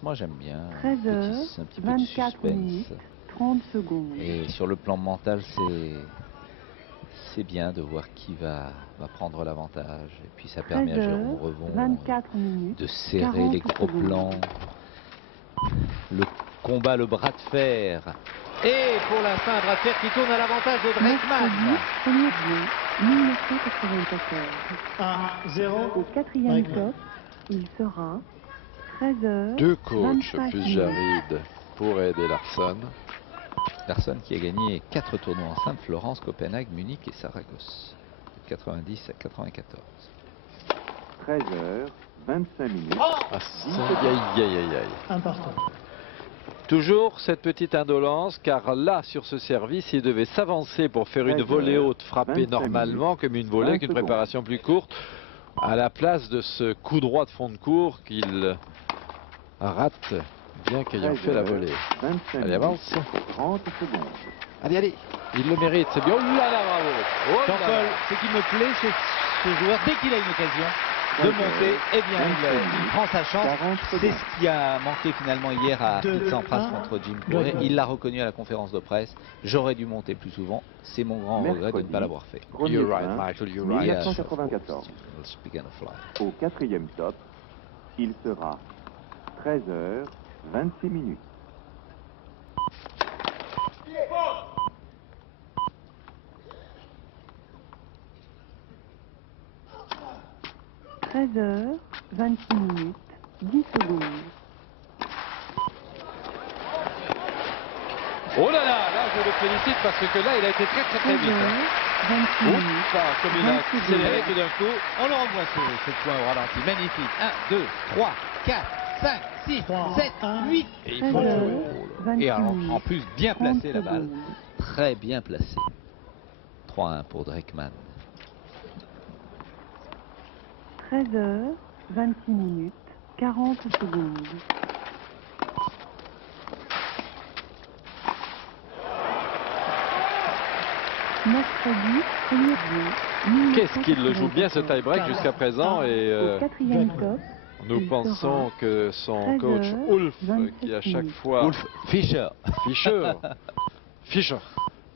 suspense, moi j'aime bien. 13 heures, Un petit peu de 24 suspense. minutes, 30 secondes. Et sur le plan mental, c'est bien de voir qui va prendre l'avantage. Et puis ça permet à 13 Jérôme heures, Revon 24 minutes, de serrer 40 les gros secondes. plans. Le combat, le bras de fer. Et pour l'instant, un bras de fer qui tourne à l'avantage de Dreckmann. Mercredi 1er juin 1994. 1-0. Au quatrième top, il sera 13 heures, Deux coachs 25 plus minutes. Jarid pour aider Larsson. Larsson qui a gagné 4 tournois en simple, Florence, Copenhague, Munich et Saragosse. De 90 à 94. 13 heures, 25 minutes. Aïe, aïe, aïe, aïe. Important. Toujours cette petite indolence, car là, sur ce service, il devait s'avancer pour faire une 13 volée heures, haute, frapper 25 normalement, comme une volée, avec une 20 secondes. préparation plus courte, à la place de ce coup droit de fond de cours qu'il rate, bien qu'ayant 13 fait la heures, volée. 25 Allez, minutes, avance. 30 secondes. Allez, allez, il le mérite, c'est bien. Oh là là, bravo. Oh là Jean-Paul, là. ce qui me plaît chez ce joueur, dès qu'il a une occasion de monter, eh bien il prend sa chance. 40 C'est secondes. ce qui a manqué finalement hier à Deux, Sampras un. contre Jim Courier. D'accord. Il l'a reconnu à la conférence de presse. J'aurais dû monter plus souvent. C'est mon grand regret de ne Mercredi, pas l'avoir fait. 1er You're right, juin Michael, you're right. 1994. Let's begin to fly. Au quatrième top, il sera 13 heures, 26 minutes. Treize heures, 26 minutes, 10 secondes. Oh là là, là je le félicite parce que là il a été très 13 vite. heures, 26 minutes. Ouf, ça, comme il a 26 accéléré secondes. tout d'un coup. On le revoit ce point au ralenti. Magnifique. 1, 2, 3, 4, 5, 6, 3, 7, 1. 8. Et il 13 faut heures, jouer. 26 Et en minutes, plus bien 30 placé la balle. secondes. Très bien placé. 3-1 pour Dreckmann. 13 heures, 26 minutes, 40 secondes. Mercredi 1er juin. Qu'est-ce qu'il le joue bien ce 1994. tie-break jusqu'à présent et Au quatrième top, nous il pensons que son 13 coach heures, Ulf 27 qui à chaque minutes. fois Ulf Fischer. Fischer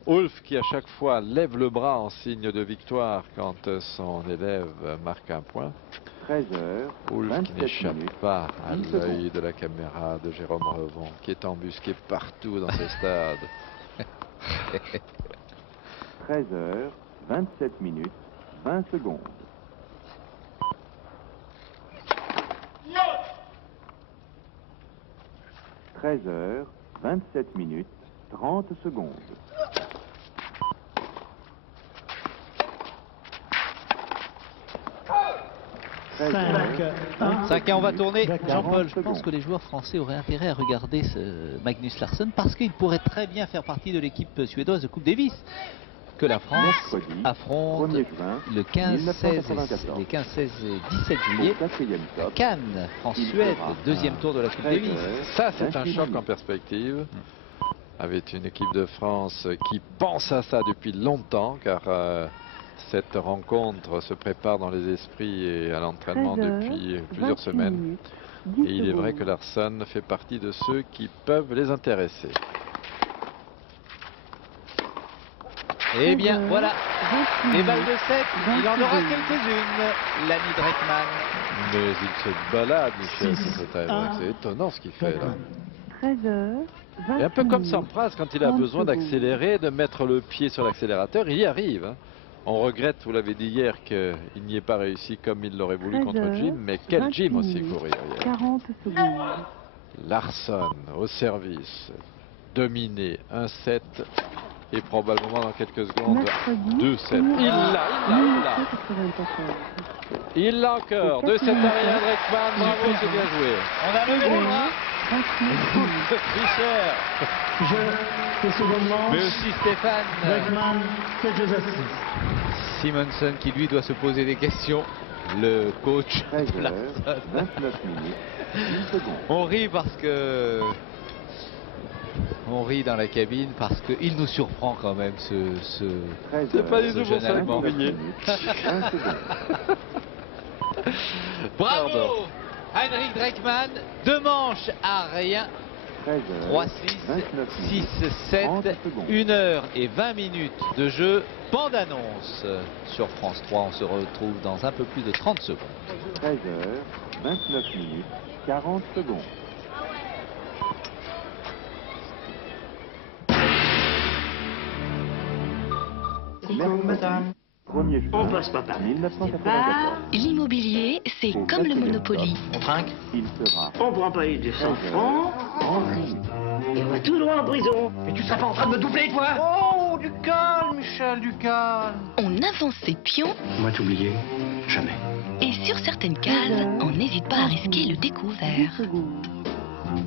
Ulf qui à chaque fois lève le bras en signe de victoire quand son élève marque un point. 13 heures, Ulf qui 27 n'échappe minutes. pas à 10 l'œil secondes. de la caméra de Jérôme Revon qui est embusqué partout dans ce stade. 13 heures, 27 minutes, 20 secondes. « 13 heures, 27 minutes, 30 secondes. Cinq, 5 on va tourner. D'accord. Jean-Paul, je 40 pense que les joueurs français auraient intérêt à regarder ce Magnus Larsson parce qu'il pourrait très bien faire partie de l'équipe suédoise de Coupe Davis que la France Mercredi, affronte 1er juin, le 15, 16, 1994. les 15, 16 et 17 Au juillet quatrième à top, Cannes, il France-Suède, fera deuxième tour de la Coupe 13 Davis. heures, Ça, c'est un 28 choc en minutes. perspective, avec une équipe de France qui pense à ça depuis longtemps, car cette rencontre se prépare dans les esprits et à l'entraînement 13 heures, depuis plusieurs 28 semaines. minutes, 10 Et il est vrai secondes. que Larsson fait partie de ceux qui peuvent les intéresser. Eh bien, 13 heures, voilà, 28 les balles minutes, de 7, il en aura 22. quelques-unes, l'ami Dreckmann. Mais il se balade, Michel, Six, sur ce tie-break. un. C'est étonnant ce qu'il fait là. 13 heures, 28 Et un peu comme minutes, Sampras, quand il a 30 besoin secondes. d'accélérer, de mettre le pied sur l'accélérateur, il y arrive. Hein. On regrette, vous l'avez dit hier, qu'il n'y ait pas réussi comme il l'aurait voulu 13 contre heures, Jim, mais quel 28 Jim aussi minutes, courir hier. 40 secondes. Larsson au service, dominé, 1-7 et probablement dans quelques secondes Mercredi 2-7. 1er Il juin, l'a. 1994. Il l'a encore, Au 2-7 quatrième derrière top, Dreckmann, bravo, c'est bien joué. On a levé le bras. 29 minutes. Fischer, Je, et seconde manche. mais aussi Stéphane Dreckmann, fait jeux assises. Simonson qui lui doit se poser des questions. Le coach 13 de heures, Larsson. 29 minutes, 10 secondes. On rit parce que... On rit dans la cabine parce qu'il nous surprend quand même ce 13 C'est pas heures, du tout ce pour jeune ça que Allemand. vous riez. 20 secondes. Bravo Pardon. Heinrich Dreckmann, 2 manches à rien. 13 heures, 3-6, 29 minutes, 6-7, 30 secondes. 1 heure et 20 minutes de jeu. Bande-annonce sur France 3. On se retrouve dans un peu plus de 30 secondes. 13 heures, 29 minutes, 40 secondes. Mercredi, 1er juin, On passe pas par 1994. L'immobilier, c'est Au comme le quatrième Monopoly. On trinque. Il sera On prend pas les 200 13 francs. heures, 30 minutes. Et on va tout droit en prison. Mais tu seras pas en train de me doubler, toi? Oh, du calme, Michel, du calme. On avance ses pions Moi t'oublier, jamais. et sur certaines cases, on n'hésite pas à risquer le 10 découvert. secondes.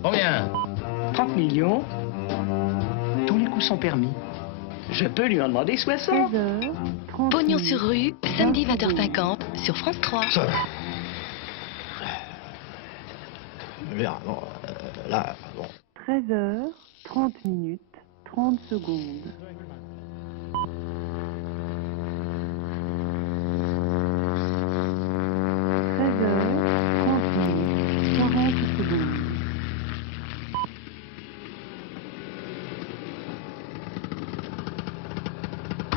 Combien? 30 millions. Tous les coups sont permis. Je peux lui en demander 60. 13 heures, 30 Pognon minutes, sur rue, samedi 20h50 sur France 3. Ça va. Bien, bon, là, bon. 13 heures, 30 minutes, 30 secondes. 13 heures, 30 minutes, 40 secondes.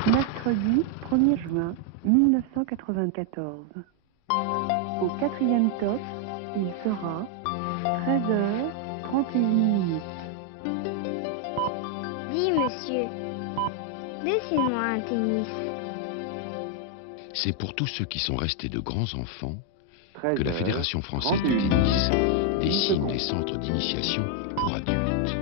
Mercredi 1er juin 1994. Au 4e top, il sera 13 heures 31 minutes. Dis, monsieur, dessine-moi un tennis. C'est pour tous ceux qui sont restés de grands enfants 13 que la heures, Fédération française de 31 tennis minutes, 10 dessine secondes. des centres d'initiation pour adultes.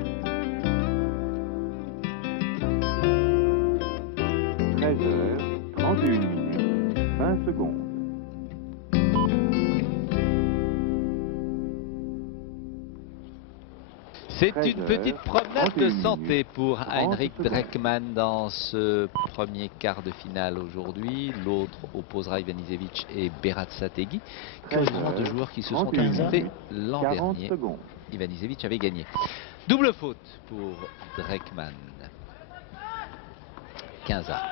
13 heures, 31 minutes, 20 secondes. C'est 13 une heures, petite promenade de 31 santé minutes, pour 30 Heinrich secondes. Dreckmann dans ce premier quart de finale aujourd'hui. L'autre opposera Ivanisevic et Berat Sategui. 13 Curieusement, deux heures, joueurs qui se sont 31 affrontés minutes, l'an 40 dernier. secondes. Ivanisevic avait gagné. Double faute pour Dreckmann. 15 à.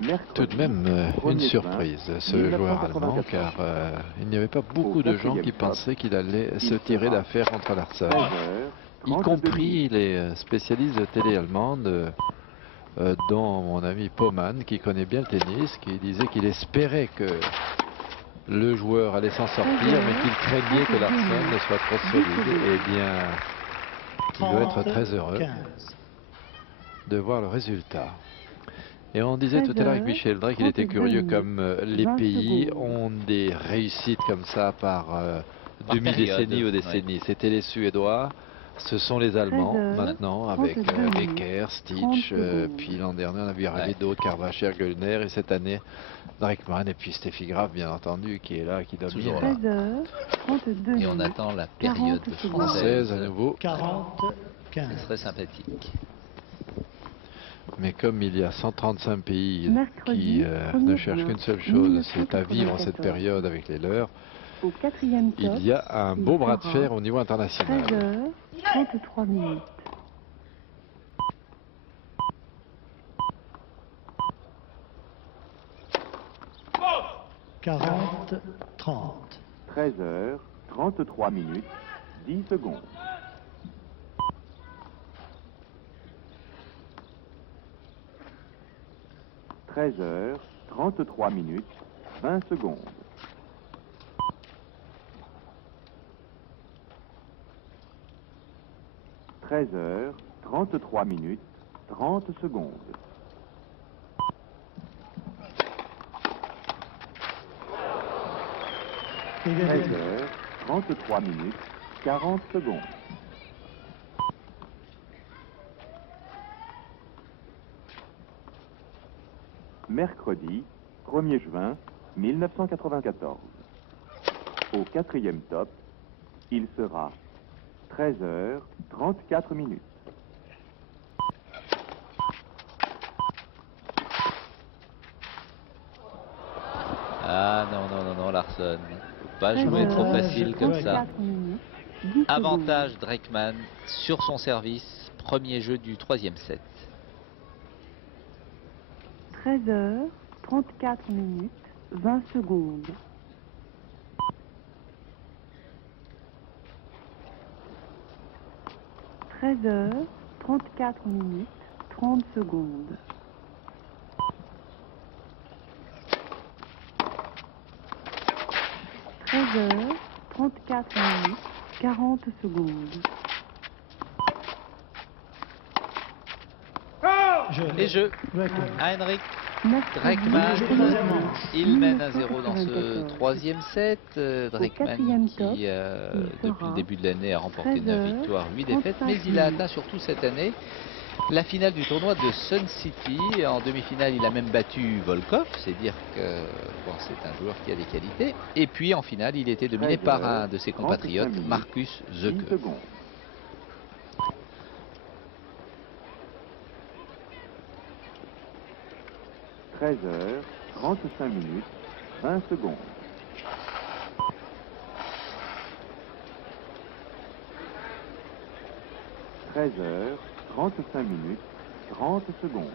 Mercredi, Tout de même une 1er surprise, juin, ce joueur allemand, 1994. car il n'y avait pas beaucoup de gens qui pensaient qu'il allait se tirer d'affaire contre Larsen. 13 heures, Y 32 compris minutes. les spécialistes de télé allemande, dont mon ami Poman, qui connaît bien le tennis, qui disait qu'il espérait que le joueur allait s'en sortir, mais qu'il craignait que Larsen ne soit trop solide. Eh bien, il doit être très heureux 15. de voir le résultat. Et on disait tout à l'heure avec 13 Michel Drey qu'il était 32 curieux minutes, comme les 20 pays secondes. ont des réussites comme ça par Par demi-décennie période, ou décennies. C'était les Suédois, ce sont les Allemands 13 heures, maintenant avec 32 Becker, 30 Stitch, secondes. puis l'an dernier on a vu arriver Ouais. d'autres, Karvacher, Göllner, et cette année Dreckmann et puis Steffi Graf bien entendu qui est là, qui domine. Toujours là. 13 heures, 32 Et on minutes. attend la période 40 secondes. Française à nouveau. 40, Ce 15. serait sympathique. Mais comme il y a 135 pays Mercredi, qui ne 1er cherchent juin, qu'une seule chose, c'est à 1994. vivre cette période avec les leurs, Au 4e top, il y a un beau il bras de sera fer au niveau international. 13 heures, 33 minutes. Quarante, 30. 13 heures, 33 minutes, 10 secondes. 13 heures, 33 minutes, 20 secondes. 13 heures, 33 minutes, 30 secondes. 13 heures, 33 minutes, 40 secondes. Mercredi, 1er juin 1994. Au 4e top, il sera 13 heures, 34 minutes. Ah non, non, non, non, Larsen. Faut pas 13 jouer trop heures, facile comme ça. 34 minutes, 10 Avantage Dreckmann sur son service. Premier jeu du 3e set. 13 heures, 34 minutes, 20 secondes. 13h, 34 minutes, 30 secondes. 13h, 34 minutes, 40 secondes. Et jeu à Henrik Dreckmann. Il mène à 0 dans ce troisième set. Dreckmann qui, depuis le début de l'année, a remporté 9 victoires, 8 défaites. Mais il a atteint surtout cette année la finale du tournoi de Sun City. En demi-finale, il a même battu Volkov. C'est dire que bon, c'est un joueur qui a des qualités. Et puis en finale, il était dominé par un de ses compatriotes, Markus Zöke. 13h, 35 minutes, 20 secondes. 13h, 35 minutes, 30 secondes.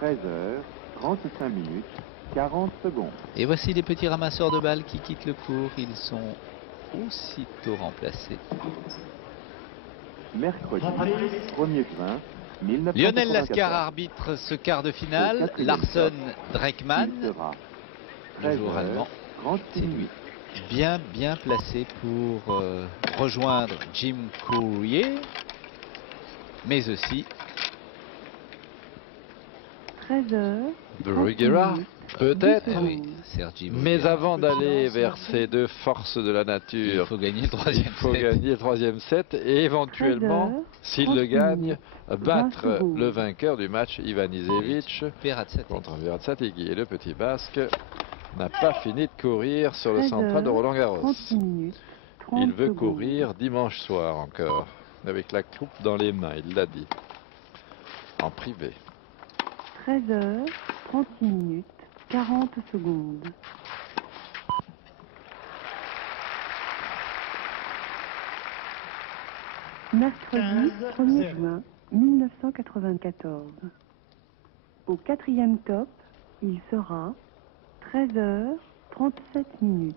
13h, 35 minutes, 40 secondes. Et voici les petits ramasseurs de balles qui quittent le court. Ils sont aussitôt remplacés. Mercredi 1er juin 1994. Lionel Lascar arbitre ce quart de finale. Larsson Dreckmann, le joueur allemand, c'est lui bien placé pour rejoindre Jim Courier, mais aussi 13h, Bruguera, peut-être. oui, Sergi Mais Bruguera. avant d'aller vers ces deux forces de la nature, Il faut gagner le troisième il faut set. gagner le troisième set et éventuellement, s'il le gagne, battre le vainqueur du match, Ivan Izevich, Peratsategui. contre Viratsategui. Et le petit Basque n'a pas fini de courir sur le central de Roland Garros. 36 minutes, 30 Il veut secondes. courir dimanche soir encore, avec la coupe dans les mains, il l'a dit, en privé. 13h, 36 minutes, 40 secondes. Mercredi 1er juin 1994. Au quatrième top, il sera 13h, 37 minutes.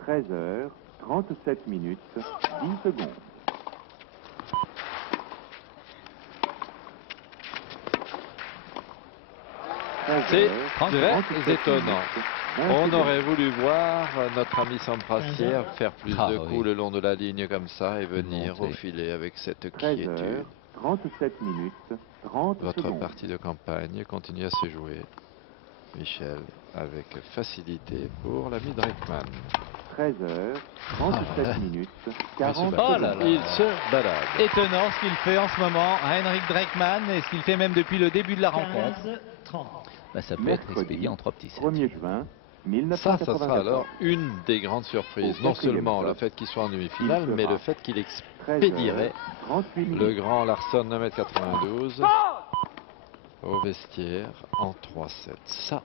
13h, 37 minutes, 10 secondes. C'est 13h, très étonnant. On aurait voulu voir notre ami Samprassier faire plus Ah, de oui. coups le long de la ligne comme ça et venir au Monter. filet avec cette 13h, quiétude. 37 minutes, 30 Votre secondes. partie de campagne continue à se jouer. Michel avec facilité pour l'ami Dreckmann. 13h, 37 là là. minutes, Il 40 se Oh secondes. là là. Il se balade. Étonnant ce qu'il fait en ce moment, Henrik Dreckmann, et ce qu'il fait même depuis le début de la rencontre. Bah, ça peut être Mercredi, expédié en 3 petits sets. 1er juin Ça 1994. sera alors une des grandes surprises. Au Non quatrième seulement top, le fait qu'il soit en demi-finale, il mais sera le fait qu'il 13h, expédierait 38 minutes. le grand Larsson 1m92 au vestiaire en 3-7. Ça,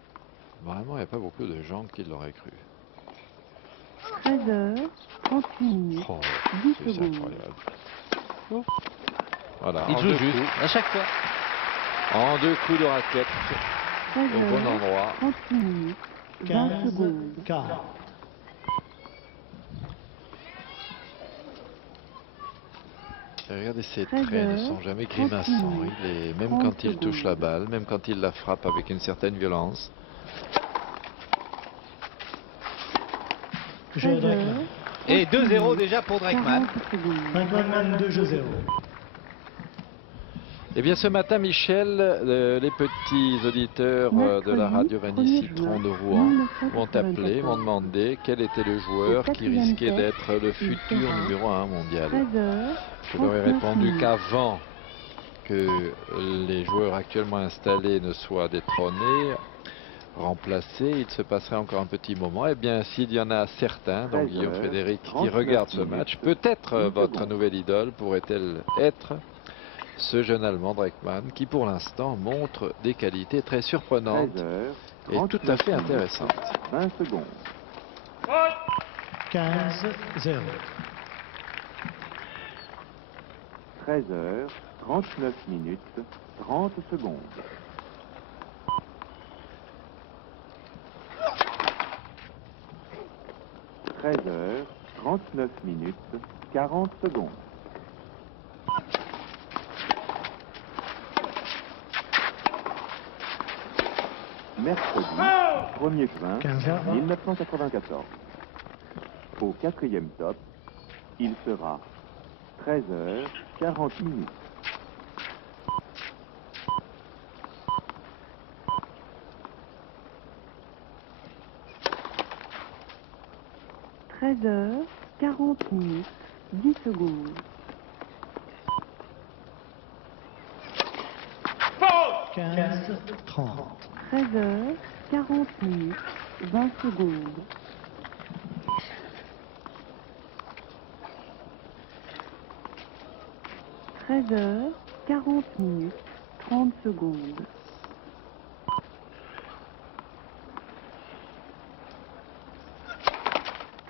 vraiment, il n'y a pas beaucoup de gens qui l'auraient cru. 13h, 38 minutes, Oh, 10 c'est secondes. incroyable. Voilà, Il en joue deux juste, coups, à chaque fois. en 2 coups de raquette, au bon 13h, endroit. 38 minutes, 20 secondes. Et regardez, ses 13 traits ne heures, sont jamais 30 grimaçants. minutes, Même 30 quand il touche la secondes. balle, même quand il la frappe avec une certaine violence. 13h, Et 2-0 déjà pour 40 Dreckmann. secondes. Eh bien, ce matin, Michel, les petits auditeurs de la radio Vanny Citron de Rouen m'ont appelé, m'ont demandé quel était le joueur qui risquait d'être le futur numéro 1 mondial. 13h, Je leur ai répondu qu'avant que les joueurs actuellement installés ne soient détrônés, remplacés, il se passerait encore un petit moment. Eh bien, s'il y en a certains, donc Guillaume Frédéric, qui regardent ce match, peut-être votre nouvelle idole pourrait-elle être ce jeune Allemand Dreckmann qui pour l'instant montre des qualités très surprenantes 13h, et tout à fait intéressantes. 20 secondes. 15-0. 13h, 39 minutes, 30 secondes. 13h, 39 minutes, 40 secondes. Mercredi, 1er juin 1994. Au 4e top, il sera 13h, 40 minutes. Treize heures, 40 minutes, 10 secondes. 15, 30. 13 heures, 40 minutes, 20 secondes. 13 heures, 40 minutes, 30 secondes.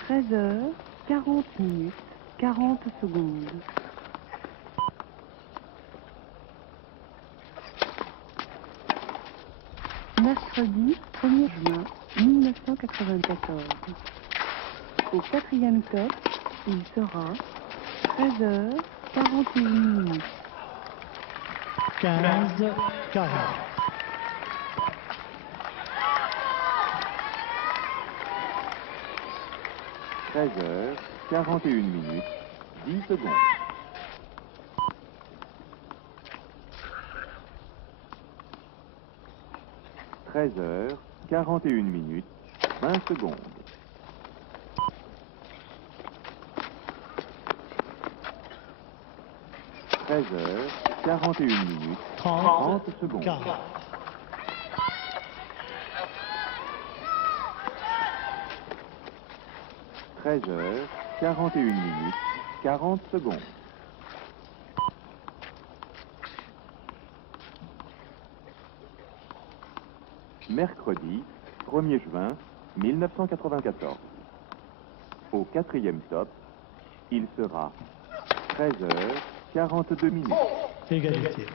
13 heures, 40 minutes, 40 secondes. 'Mercredi 1er juin 1994. Au 4e top, il sera 13 heures, 41 minutes. 15, 40. 13h, 41 minutes, 10 secondes. 13h, 41 minutes, 20 secondes. 13h, 41 minutes, 30 secondes. 40. 13h, 41 minutes, 40 secondes. 'Mercredi 1er juin 1994. Au 4e top, il sera 13h, 42 minutes. Égalité.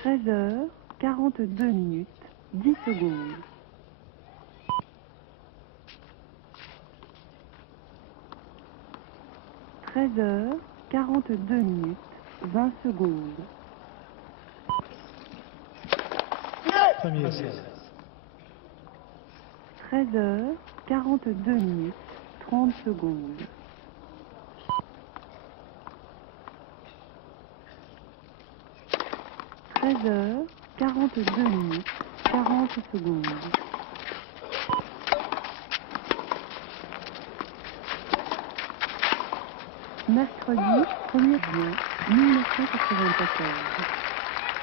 13 heures, 42 minutes, 10 secondes. 13 heures, 42 minutes, 20 secondes. Premier essai. 13 heures, 42 minutes, 30 secondes. 13 heures, 42 minutes, 40 secondes. 'Mercredi 1er juin 1994.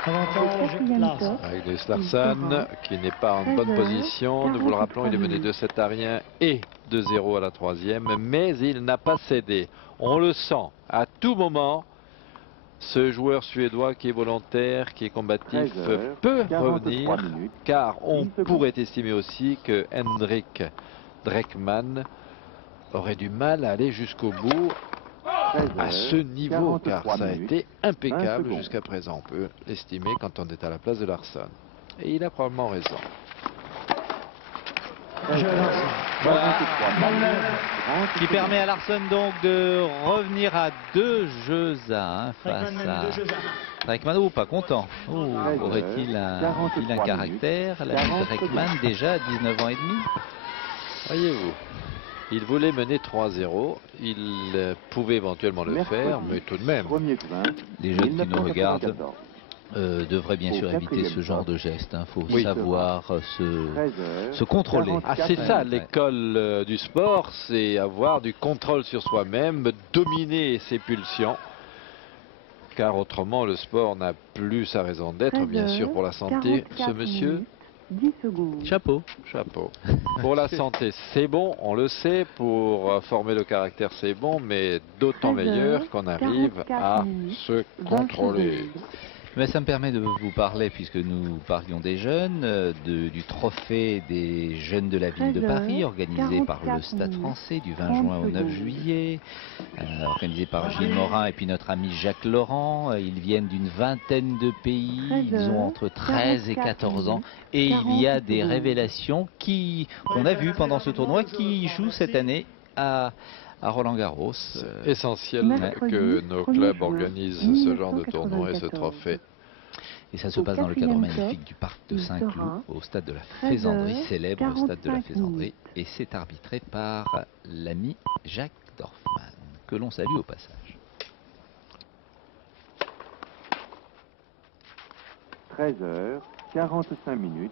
Avantage Larsen. Magnus Larsson, qui n'est pas en bonne position. Nous vous le rappelons, il est mené 2-7 à rien et 2-0 à la troisième, mais il n'a pas cédé. On le sent à tout moment. Ce joueur suédois qui est volontaire, qui est combatif, peut revenir, car on pourrait estimer aussi que Henrik Dreckmann aurait du mal à aller jusqu'au bout à ce niveau, car ça a été impeccable jusqu'à présent. On peut l'estimer quand on est à la place de Larsson. Et il a probablement raison. Voilà. Qui permet à Larsson donc de revenir à 2 jeux à 1 face à Dreckmann. Oh, pas content. Oh, aurait-il un caractère, l'ami Dreckmann, déjà à 19 ans et demi? Voyez-vous, il voulait mener 3-0. Il pouvait éventuellement le faire, mais tout de même. Les jeunes qui nous regardent devraient bien sûr éviter ce genre de geste. Il faut savoir se contrôler. Ah, c'est ça l'école du sport, c'est avoir du contrôle sur soi-même, dominer ses pulsions. Car autrement, le sport n'a plus sa raison d'être, bien sûr, pour la santé. Ce monsieur, 10 secondes. chapeau. Pour la santé, c'est bon, on le sait. Pour former le caractère, c'est bon, mais d'autant meilleur qu'on arrive à se contrôler. Mais ça me permet de vous parler, puisque nous parlions des jeunes, du trophée des jeunes de la ville de Paris, organisé par le Stade français du 20 juin au 9 juillet, organisé par Gilles Morin et puis notre ami Jacques Laurent. Ils viennent d'une vingtaine de pays, ils ont entre 13 et 14 ans, et il y a des révélations qu'on a vues pendant ce tournoi qui jouent cette année à Roland-Garros. C'est essentiel que nos clubs organisent ce genre de tournoi et ce trophée. Et ça se passe dans le cadre magnifique du parc de Saint-Cloud, au stade de la Faisanderie, célèbre stade de la Faisanderie. Et c'est arbitré par l'ami Jacques Dorfman, que l'on salue au passage. 13h45.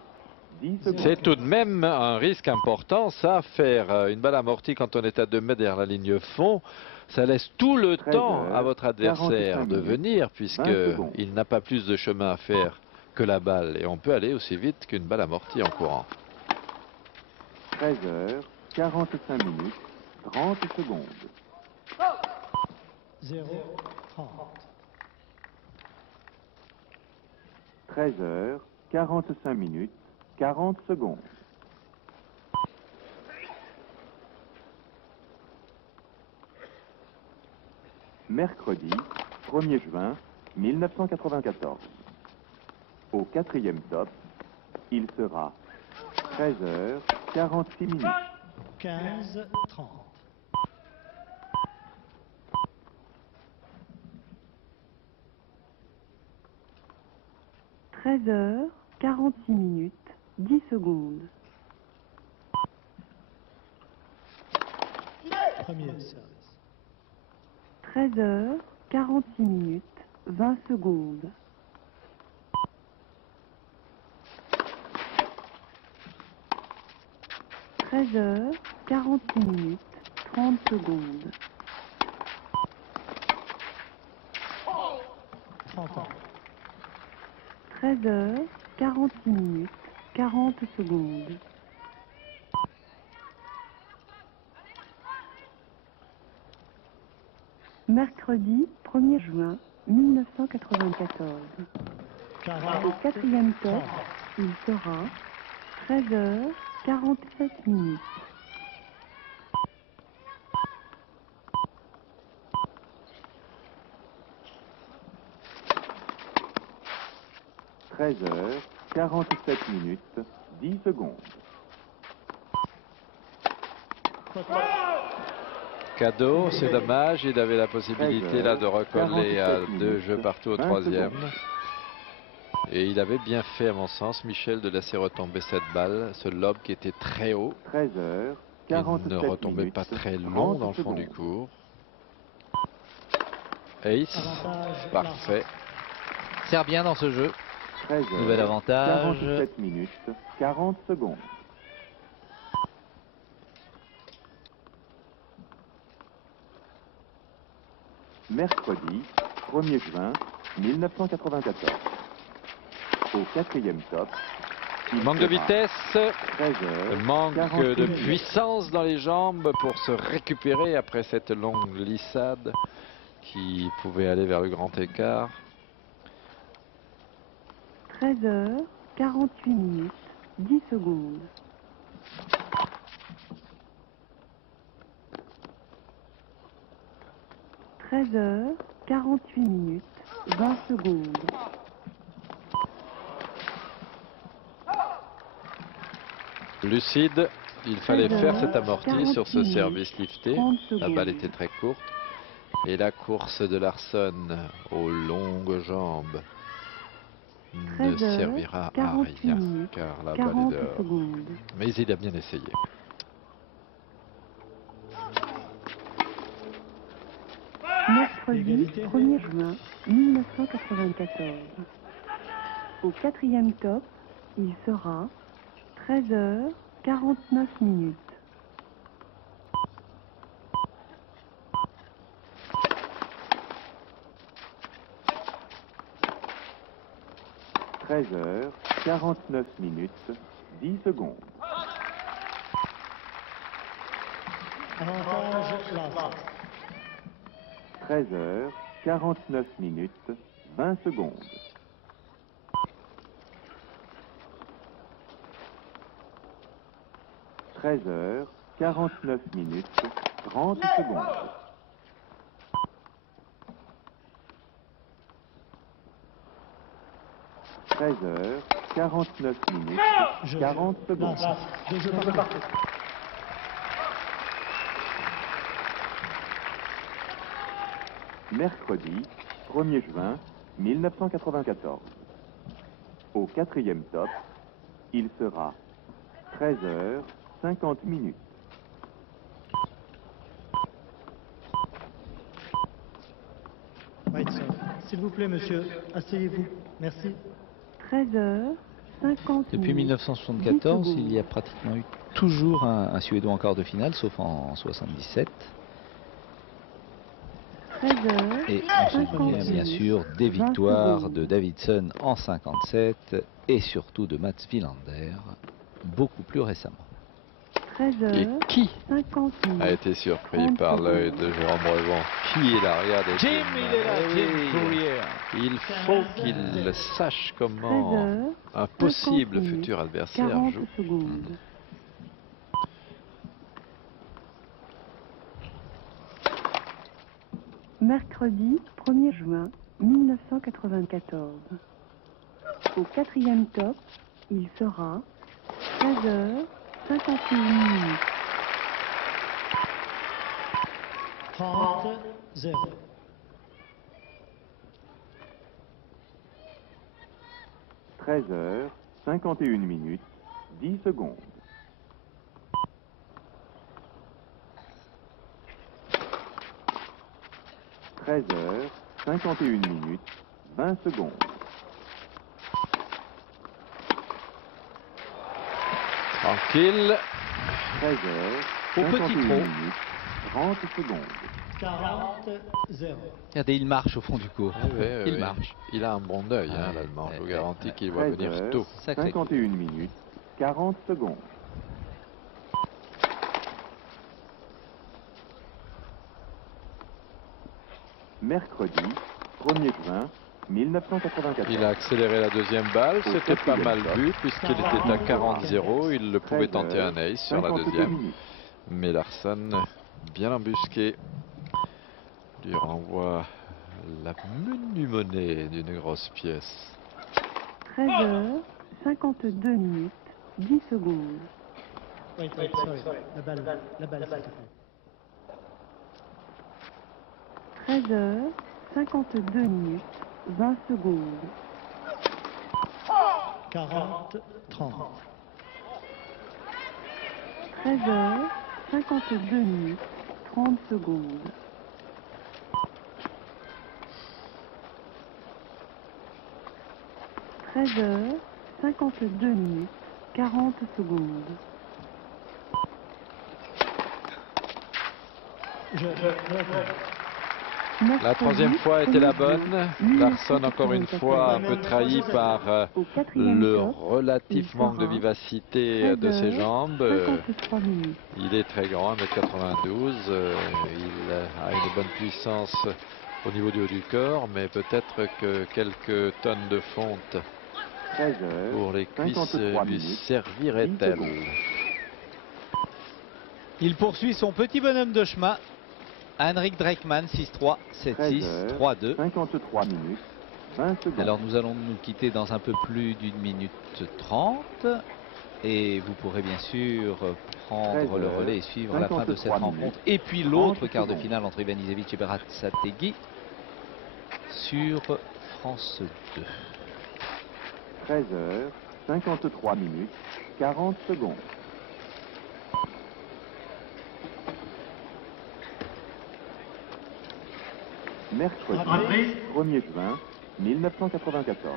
10 secondes. C'est tout de même un risque important, ça, faire une balle amortie quand on est à 2 mètres derrière la ligne fond. Ça laisse tout le temps à votre adversaire de venir, puisqu'il n'a pas plus de chemin à faire que la balle. Et on peut aller aussi vite qu'une balle amortie en courant. 13h45. 30 secondes. 0-30. 13h45. 40 secondes. Mercredi 1er juin 1994. Au 4e top, il sera 13h46. 15-30. 13h46, 10 secondes. Premier service. 13h46, 20 secondes. 13h46, 30 secondes. 30 ans. 13h46, 40 secondes. Mercredi 1er juin 1994. Au 4e top, il sera 13h47. 13h47, 10 secondes. Cadeau, c'est dommage, il avait la possibilité là de recoller à 2 jeux partout au 3e. Et il avait bien fait, à mon sens, Michel, de laisser retomber cette balle, ce lob qui était très haut, qui ne retombait pas très long dans le fond du court. Ace, parfait. Sert bien dans ce jeu. Nouvel avantage. 47 minutes, 40 secondes. Mercredi 1er juin 1994. Au 4e top. Manque de vitesse, 13h, manque 41 de minutes. puissance dans les jambes pour se récupérer après cette longue glissade qui pouvait aller vers le grand écart. 13h48, 10 secondes. 13h48, 20 secondes. Lucide, il fallait faire cette amortie 40 sur ce minutes, service lifté. 30 La balle secondes. était très courte. Et la course de Larsson aux longues jambes ne 13h, servira à 40 rien minutes, car la balle 40 est dehors. secondes. Mais il a bien essayé. Mercredi 1er juin 1994. Au 4e top, il sera 13h49. 13h49, 10 secondes. Avantage Larsen. 13h49, 20 secondes. 13h49 minutes 30 secondes. 13h49 minutes 40 secondes. Mercredi 1er juin 1994. Au 4e top, il sera 13h50 minutes. S'il vous plaît, monsieur, asseyez-vous. Merci. 13h50. Depuis 1974, il y a pratiquement eu toujours un Suédois en quart de finale, sauf en 77. 13h. Et on se souvient bien sûr des victoires de Davidson en 57 et surtout de Mats Wilander beaucoup plus récemment. 13h. Et qui 50 a été surpris par l'œil de Jérôme Brevon? Qui est l'arrière des Jim, il est là, Jim Courier. Il faut qu'il sache comment 13h, un possible 50 minutes, futur adversaire 40 joue. secondes. Mercredi 1er juin 1994. Au 4e top, il sera 13h51 minutes. 30-0. 13h51 minutes 10 secondes. 13h51 minutes 20 secondes. Tranquille. 13h51 minutes 30 secondes. 40-0. Regardez, il marche au fond du cours. Il Oui. marche. Il a un bon œil, hein, l'Allemand. Je vous garantis qu'il va venir tôt. 13h51 minutes 40 secondes. Mercredi 1er juin 1994. Il a accéléré la deuxième balle, c'était pas mal vu puisqu'il était à 40-0, il le pouvait tenter un ace sur la deuxième. Mais Larsson, bien embusqué, lui renvoie la menue monnaie d'une grosse pièce. 13h52 minutes 10 secondes. Wait, sorry. La balle, s'il te plaît. 13h52 minutes 20 secondes. 40-30. 13h52 minutes 30 secondes. 13h52 minutes 40 secondes. La troisième fois était la bonne. Larsson, encore une fois, un peu trahi par le relatif manque de vivacité de ses jambes. Il est très grand, 1m92. Il a une bonne puissance au niveau du haut du corps, mais peut-être que quelques tonnes de fonte pour les cuisses lui serviraient-elles. Il poursuit son petit bonhomme de chemin. Henrik Dreckmann, 6-3, 7-6, 3-2. 53 minutes 20 secondes. Alors nous allons nous quitter dans un peu plus d'une minute 30. Et vous pourrez bien sûr prendre le relais et suivre la fin de cette rencontre. Et puis l'autre quart de finale entre Ivanisevic et Berasategui sur France 2. 13h53 minutes 40 secondes. Mercredi 1er juin 1994.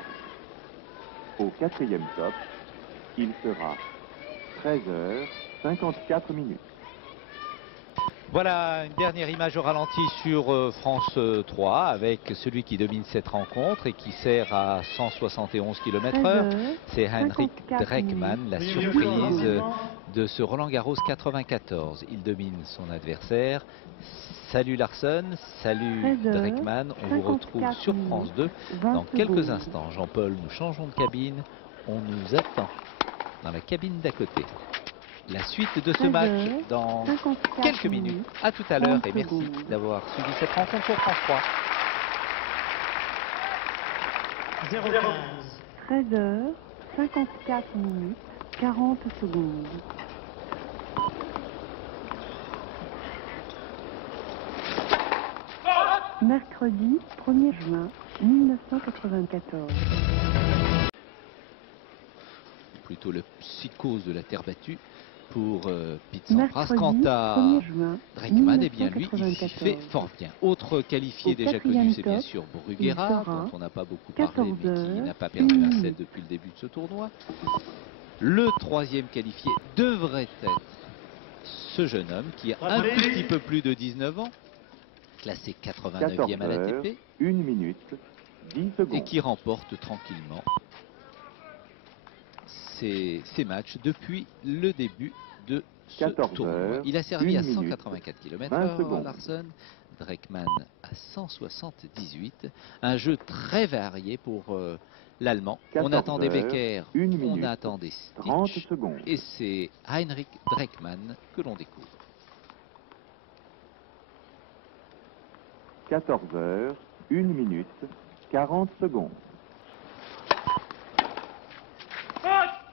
Au 4e top, il sera 13h54 minutes. Voilà une dernière image au ralenti sur France 3 avec celui qui domine cette rencontre et qui sert à 171 km/h. C'est Henrik Dreckmann, la surprise de ce Roland-Garros 94. Il domine son adversaire. Salut Larsson, salut Dreckmann. On vous retrouve sur France 2 dans quelques instants. Jean-Paul, nous changeons de cabine. On nous attend dans la cabine d'à côté. La suite de ce match dans quelques minutes. À tout à l'heure et merci d'avoir suivi cette rencontre sur France 3. 13h, 54 minutes, 40 secondes. Mercredi 1er juin 1994. Plutôt le psychose de la terre battue pour Pete Sampras. Quant à Dreckmann, eh bien lui, il s'y fait fort bien. Autre qualifié déjà connu, c'est bien sûr Bruguera, dont on n'a pas beaucoup parlé, mais qui n'a pas perdu un set depuis le début de ce tournoi. Le troisième qualifié devrait être ce jeune homme qui a un tout petit peu plus de 19 ans, classé 89e à l'ATP, 1 minute, 10 secondes. et qui remporte tranquillement ces matchs depuis le début de ce tournoi. Il a servi à 184 km/h, Larsson, Dreckmann à 178. Un jeu très varié pour l'Allemand. On attendait Becker, on attendait Stitch, et c'est Heinrich Dreckmann que l'on découvre. 14h, 1 minute, 40 secondes.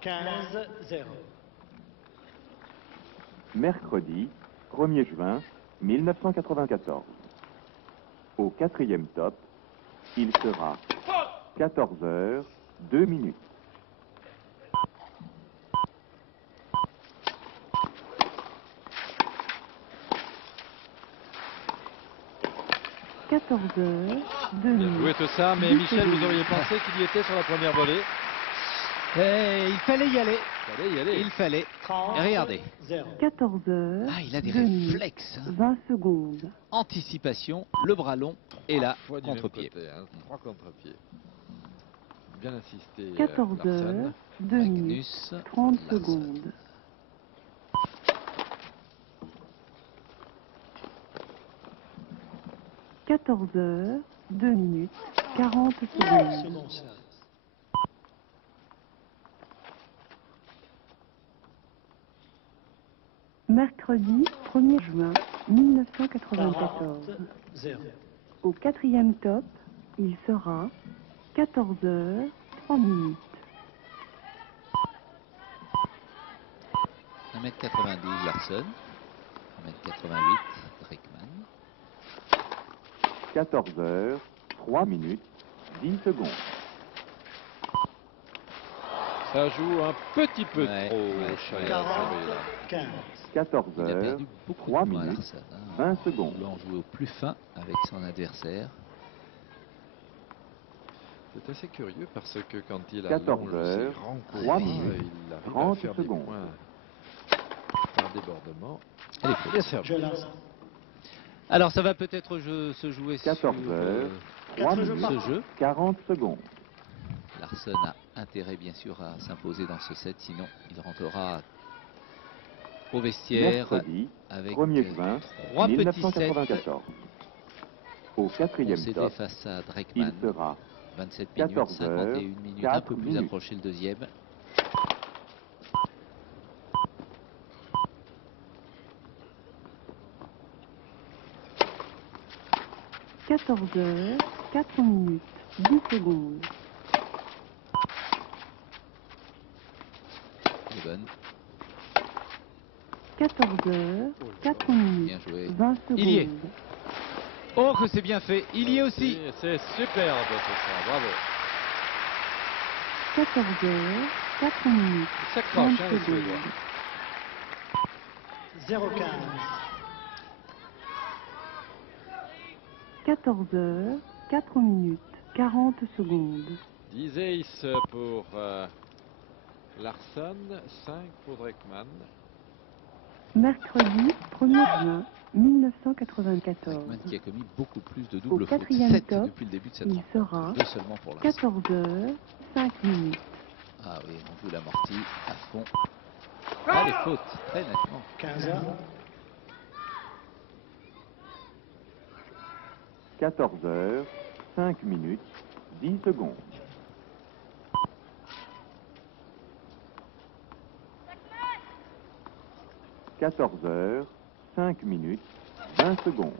15-0. Mercredi 1er juin 1994. Au 4e top, il sera 14h, 2 minutes. H 2 Bien joué tout ça, mais Michel, vous auriez pensé qu'il y était sur la première volée. Et il fallait y aller. Il fallait. Et regardez. 14h. Ah, il a des réflexes. 20 secondes. Anticipation, le bras long et là, contre-pied. 3 contre-pieds. Bien insisté. 14h. 2 minutes. 30 secondes. « 14h, 2 minutes, 40 secondes. » Mercredi 1er juin 1994. Au 4e top, il sera 14h, 3 minutes. 1m92 Larsson, 1m88 Dreckmann. 14h, 3 minutes, 10 secondes. Ça joue un petit peu trop. 14h, 3 minutes, 20 secondes. Il en jouer au plus fin avec son adversaire. C'est assez curieux parce que quand il a 14h, 3 minutes, il arrive 30 à faire secondes. des points par débordement. Elle est bien servi. Alors ça va peut-être se jouer 14h, sur 3 minutes, ce jeu. 40 secondes. Larsson a intérêt bien sûr à s'imposer dans ce set, sinon il rentrera au vestiaire Mercredi, avec 1er juin 3 petits 1994. Au 4e sets top, face à il Dreckmann. sera 27 minutes, 14h, 51 minutes, un 4 peu plus minutes. accroché le deuxième. « 14h, 4 minutes, 10 secondes. » Elle est bonne. 14h, 4 minutes, Bien joué. 20 secondes. Il y est. Oh, que c'est bien fait. Il y est aussi. C'est superbe tout ça, bravo. 14h, 4 minutes, Ça 30 crache, hein, les Suédois. secondes. 0,15. 14h, 4 minutes, 40 secondes. 10 aces pour Larsson, 5 pour Dreckmann. Mercredi 1er juin 1994. Dreckmann qui a commis beaucoup plus de doubles Au fautes. 4e 7 top, depuis le début de cette il rencontre. sera 2 seulement pour Larsson. 14h, 5 minutes. Ah oui, on joue l'amorti à fond. Ah, les fautes, très nettement. 15h. 14h, 5 minutes, 10 secondes. 14 heures, 5 minutes, 20 secondes.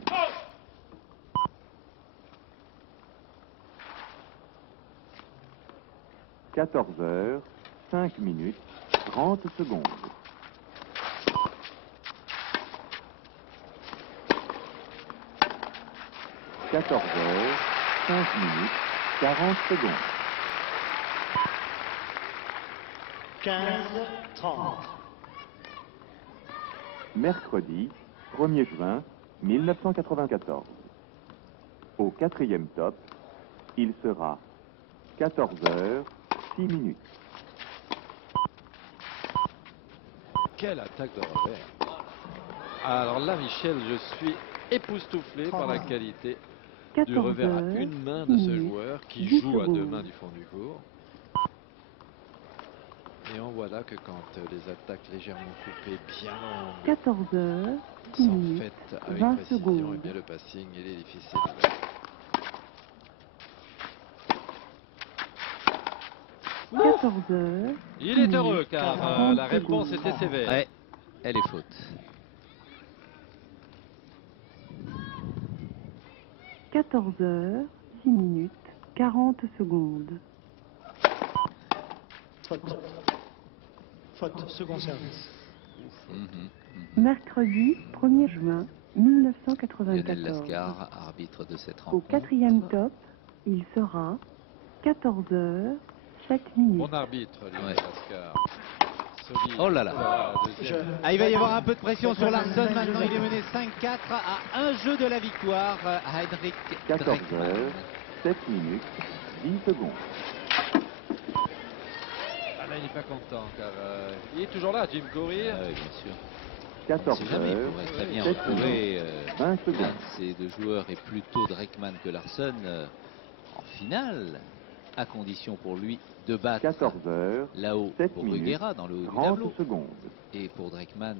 « 14 heures, 5 minutes, 30 secondes. » 14 heures, 5 minutes, 40 secondes. 15h30. Mercredi, 1er juin 1994. Au 4e top, il sera 14 heures, 6 minutes. Quelle attaque de revers. Alors là, Michel, je suis époustouflé par la qualité du revers à une main de ce joueur qui joue à deux mains du fond du court. Et on voit là que quand les attaques légèrement coupées, bien longues, 14 heures, sont faites avec 20 précision, secondes. et bien le passing, il est difficile. Ouf. 14 heures. Il est heureux car la réponse était sévère. Ouais, elle est faute. 14 heures, 6 minutes, 40 secondes. Faute. Faute, second service. Mercredi 1er juin Lionel 1994. Lascar, arbitre de cette Au rencontre. 4e top, il sera 14 heures, 7 minutes. Bon arbitre, Lionel Lascar. Solide. Oh là là. Ah, il va y avoir un peu de pression sur Larsson maintenant. Il est mené 5-4 à un jeu de la victoire. Heinrich 14 Dreckmann. heures, 7 minutes, 10 secondes. Ah là, il n'est pas content car il est toujours là, Jim Courier. Ah oui, bien sûr. 14 On sait jamais, il heures, pourrait très bien 7 retrouver 20 l'un secondes. de ces deux joueurs et plutôt Dreckmann que Larsson en finale, à condition pour lui de battre 14 heures, là-haut 7 pour minutes, Bruguera dans le haut du 30 tableau secondes. et pour Dreckmann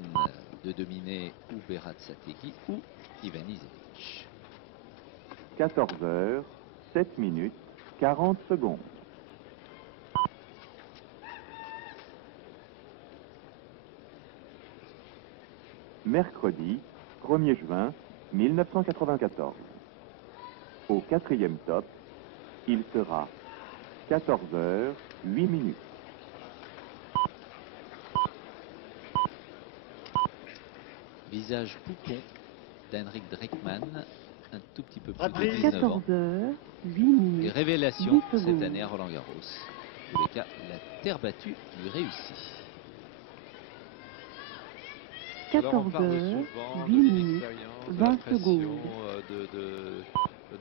de dominer ou Berat Sategui ou Ivanisevic. 14 heures, 7 minutes, 40 secondes. Mercredi, 1er juin 1994. Au 4e top, il sera 14 heures, 8 minutes. Visage poupon d'Henrik Dreckmann, un tout petit peu plus de Reprise. 19 ans. 14 heures, 8 minutes. Et révélation 10 cette secondes. année à Roland Garros. En tous les cas, la terre battue lui réussit. Alors, on 14 parle heures, souvent 8 de minutes, l'expérience, de la 20 pression, secondes.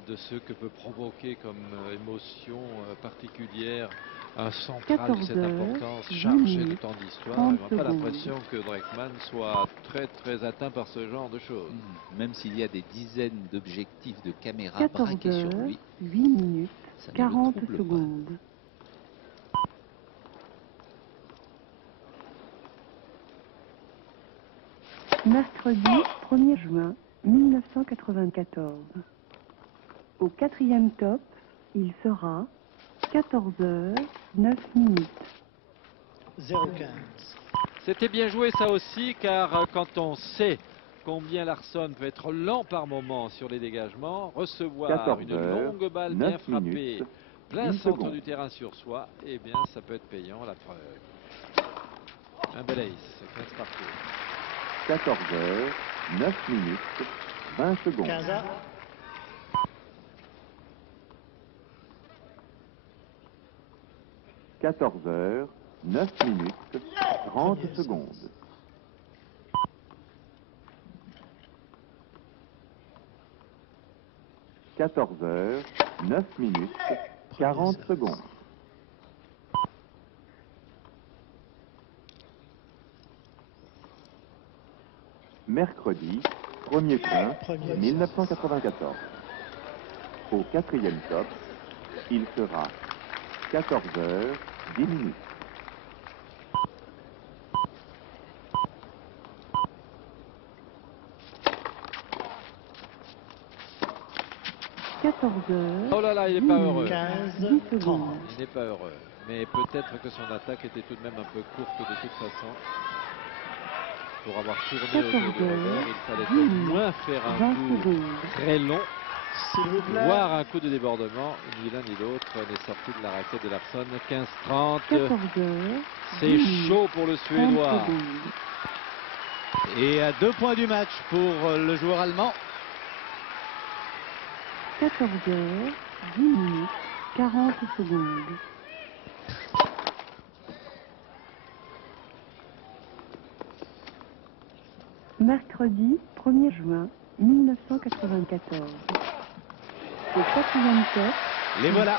de ce que peut provoquer comme émotion particulière un central de 14 cette heures, importance 10 chargé de minutes, tant d'histoire. 30 On n'a pas secondes. l'impression que Dreckmann soit très atteint par ce genre de choses. Même s'il y a des dizaines d'objectifs de caméra 14 braqués sur heures, lui, 8 minutes, ça ne le 40 trouble pas. secondes. Mercredi 1er juin 1994. Au 4e top, il sera 14 heures, 9 minutes. 0,15. C'était bien joué ça aussi, car quand on sait combien Larsson peut être lent par moment sur les dégagements, recevoir 14 une heures, longue balle 9 bien frappée, minutes, plein 10 centre secondes. du terrain sur soi, eh bien ça peut être payant, la preuve. Un bel ace, 15 partout. 14 heures, 9 minutes, 20 secondes. 15 à 14 heures, 9 minutes, 30 secondes. 14 heures, 9 minutes, 40 secondes. Mercredi, 1er juin 1994. Au 4e top, il sera 14 heures, 10 minutes. Oh là là, il n'est pas heureux. 15, 30. Il n'est pas heureux. Mais peut-être que son attaque était tout de même un peu courte de toute façon. Pour avoir tourné autour du revers, il fallait au moins faire un coup très long, voire un coup de débordement. Ni l'un ni l'autre n'est sorti de la raquette de Larsson. 15-30. C'est chaud pour le Suédois. Et à 2 points du match pour le joueur allemand. 14 heures, 10 minutes, 40 secondes. Mercredi 1er juin 1994. Au 4e set, Les voilà,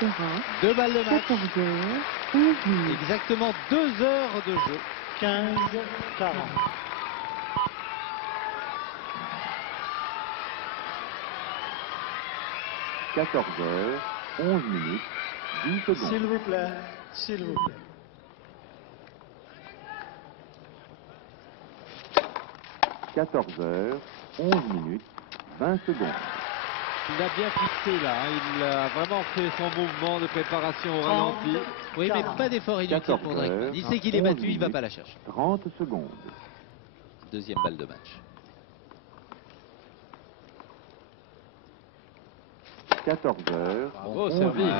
2 balles de match. 14 heures, 11 minutes. Exactement 2 heures de jeu. 15-40. « 14 heures, 11 minutes, 10 secondes. S'il vous plaît, s'il vous plaît. 14 heures, 11 minutes, 20 secondes. Il a bien fixé là, hein. Il a vraiment fait son mouvement de préparation au ralenti. Oui, mais pas d'effort inutile pour Dreckmann. Il sait qu'il est battu, il ne va pas la chercher. 30 secondes. Deuxième balle de match. 14 heures, Bravo, 11 servi. minutes,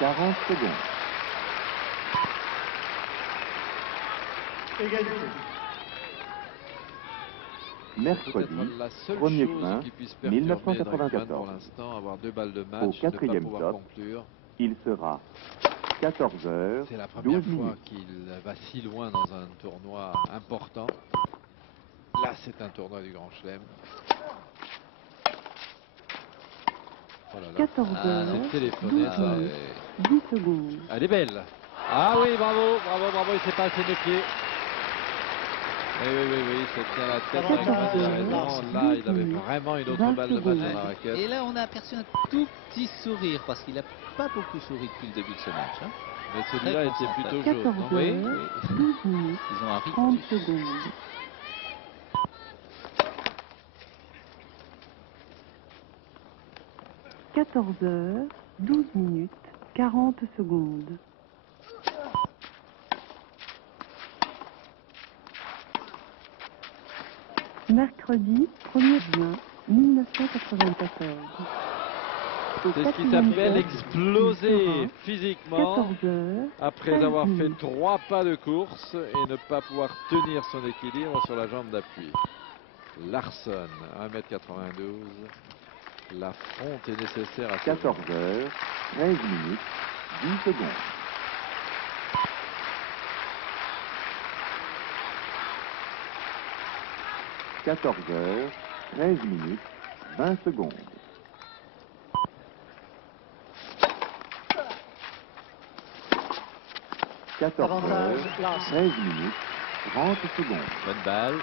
40 secondes. Égalité. Mercredi, Peut-être la seule 1er chose juin, qui puisse perturber Dreckmann 1994. pour l'instant, avoir 2 balles de Au match, ne pas 4e pouvoir top, conclure. il sera 14 heures, C'est la première 12 fois minutes. qu'il va si loin dans un tournoi important. Là, c'est un tournoi du Grand Chelem. Oh là là. 14 Ah, heures, c'est téléphoné, 12 ça. minutes, 10 secondes. Elle est belle. Ah oui, bravo, bravo, bravo, il s'est pas assez méfié. Oui, c'est bien la tête, Dreckmann, il a raison. Là, il avait vraiment une autre balle de match dans la raquette. Et là, on a aperçu un tout petit sourire parce qu'il n'a pas beaucoup souri depuis le début de ce match. Hein. Mais celui-là était plutôt 14 jaune, non? Oui, heures, oui. 12 minutes, Ils ont un 30 rictus. secondes. 14 heures, 12 minutes, 40 secondes. Mercredi 1er juin 1994. C'est ce qui s'appelle exploser physiquement 14 heures, après 16 avoir fait minutes. 3 pas de course et ne pas pouvoir tenir son équilibre sur la jambe d'appui. Larsson, 1m92. La fonte est nécessaire à 14 heures, 13 minutes, 10 secondes. « 14 heures, 13 minutes, 20 secondes. 14 heures, 13 minutes, 30 secondes. Bonne balle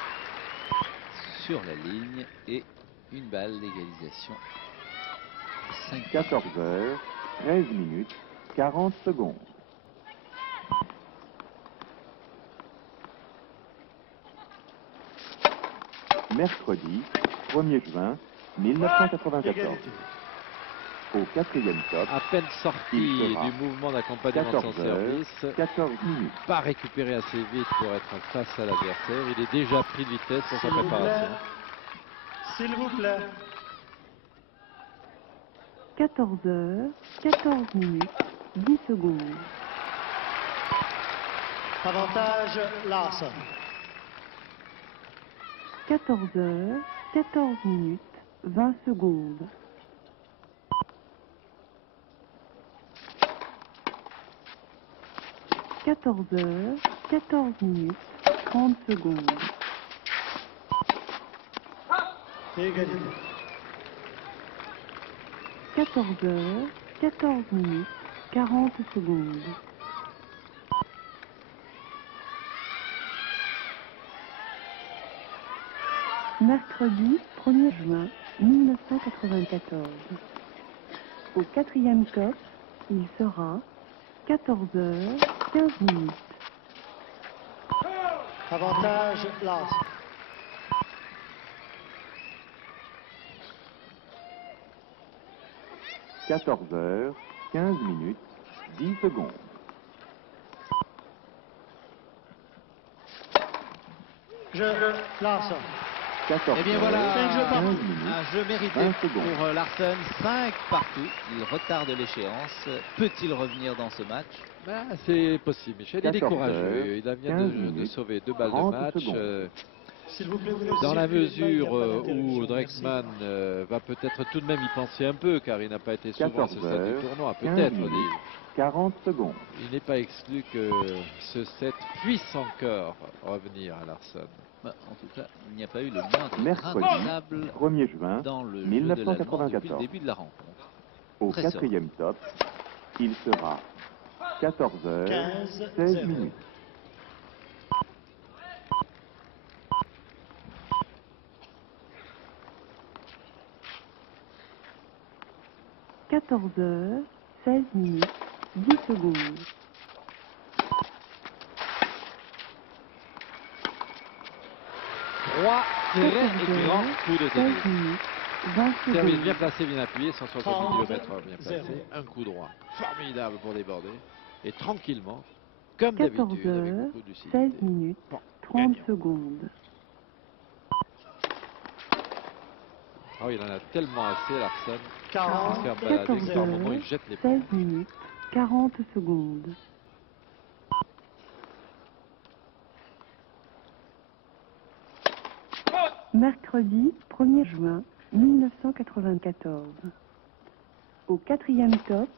sur la ligne et une balle d'égalisation. 14 heures, 13 minutes, 40 secondes. Mercredi, 1er juin 1994. Au 4e top, à peine sorti il sera du mouvement d'accompagnement de son 14 heures, service, 14 minutes. pas récupéré assez vite pour être face à l'adversaire. Il est déjà pris de vitesse pour sa préparation. S'il vous plaît. 14 heures, 14 minutes, 10 secondes. Avantage Larsson. 14 heures, 14 minutes, 20 secondes. 14 heures, 14 minutes, 30 secondes. Égalité. 14 heures, 14 minutes, 40 secondes. Mercredi 1er juin 1994. Au 4e top, il sera 14 heures, 15 minutes. Avantage Larsson. 14 heures, 15 minutes, 10 secondes. Larson. 14 Et bien heures, voilà, 15 minutes. un jeu mérité 20 secondes. pour Larsen, 5 partout. Il retarde l'échéance. Peut-il revenir dans ce match? Ben, c'est possible. Michel, il est 14 courageux. heures, Il vient 15 de minutes, sauver 2 balles de 30 match. secondes. S'il vous plaît, vous Dans la laissez filer le bal, il mesure n'y a pas où d'interruption. Dreckmann va peut-être tout de même y penser un peu, car il n'a pas été souvent à ce 14 stade du heures, tournoi. 15 Peut-être, minutes, Odile. 40 secondes. Il n'est pas exclu que ce set puisse encore revenir à Larsen. Bah, en tout cas, il n'y a pas eu le moindre grain Mercredi, de sable 1er juin dans le jeu de l'Allemand depuis le 1994. début de la rencontre. Au Très quatrième top, il sera 14 heures, 15, 16 0. minutes. « 14h, 16 minutes, 10 secondes. Trois très grands coups de 16 tennis. minutes, 20 Service secondes. bien placé, bien appuyé, 160 km/h bien placé. 0. Un coup droit formidable pour déborder. Et tranquillement, comme 14 d'habitude, avec heures, beaucoup de 16 lucidité. minutes, Bon, 30 gagnant. secondes. Oh, il en a tellement assez, Larsen. 40, Il se fait balader 14 que par moment, il heures, jette les 16 points. minutes, 40 secondes. Mercredi 1er juin 1994. Au quatrième top,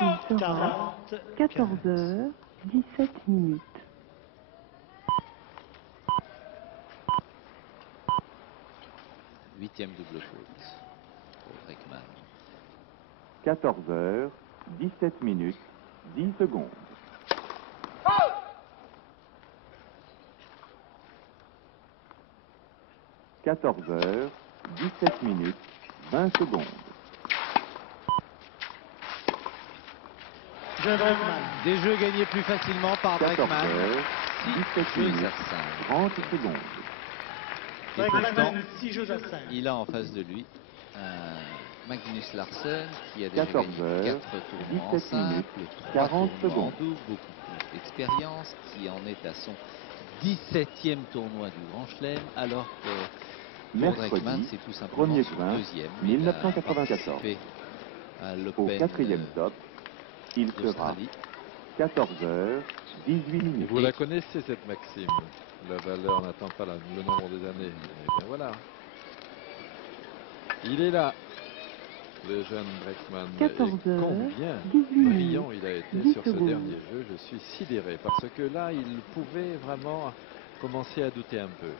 il sera 14 heures, 17 minutes. Huitième double faute pour Dreckmann. 14 heures, 17 minutes, 10 secondes. « 14 heures, 17 minutes, 20 secondes. Des jeux gagnés plus facilement par 14 Dreckmann. heures, 17 jeux minutes, à 5. 30 secondes. Et pourtant, 6 jeux à 5. il a en face de lui Magnus Larsen qui a déjà 14 gagné heures, 4 tournois en 17 minutes, simple, 3 40 tournois en secondes. double, beaucoup plus d'expérience, qui en est à son 17e tournoi du Grand Chelem, alors que pour Dreckmann, Mercredi, c'est tout simplement 1er son juin deuxième. 1994. Il a participé à Au l'Open quatrième top, il sera d'Australie. 14 heures, 18 Et minutes. vous la connaissez, cette maxime. La valeur n'attend pas le nombre des années. Et bien voilà. Il est là, le jeune Dreckmann. 14 Et heures, combien 18 brillant minutes, il a été 10 sur ce secondes. dernier jeu. Je suis sidéré parce que là, il pouvait vraiment commencer à douter un peu.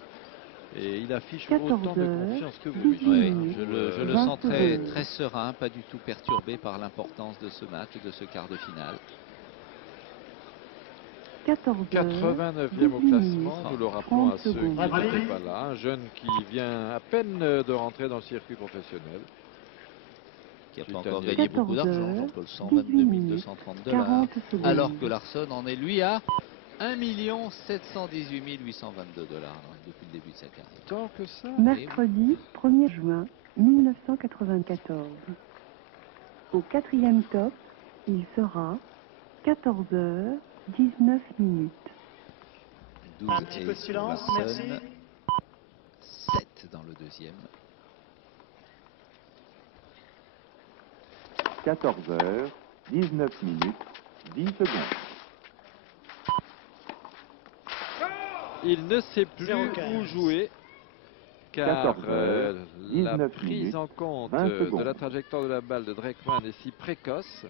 Et il affiche 14 autant de heures, confiance que vous, 18 Michel. Oui, minutes, je le 20 sens très, secondes. très serein, pas du tout perturbé par l'importance de ce match, de ce quart de finale. 14 heures, 89e au 18 classement, minutes, nous le rappelons 30 à ceux qui secondes. n'étaient pas là. Un jeune qui vient à peine de rentrer dans le circuit professionnel. Qui n'a pas Britannique. encore gagné beaucoup 14 d'argent, heures, Jean-Paul, 18 230 $. 40 secondes. Alors que Larsen en est, lui, à 1 718 822 $ depuis le début de sa carrière. Tant que ça. Mercredi 1er juin 1994. Au quatrième top, il sera 14 heures, 19 minutes. 12 Un petit peu de silence, merci. 7 dans le deuxième. 14 heures, 19 minutes, 10 secondes. Il ne sait plus 0,15. où jouer, car 14 heures, la 19 prise minutes, en compte 20 de secondes. la trajectoire de la balle de Dreckmann est si précoce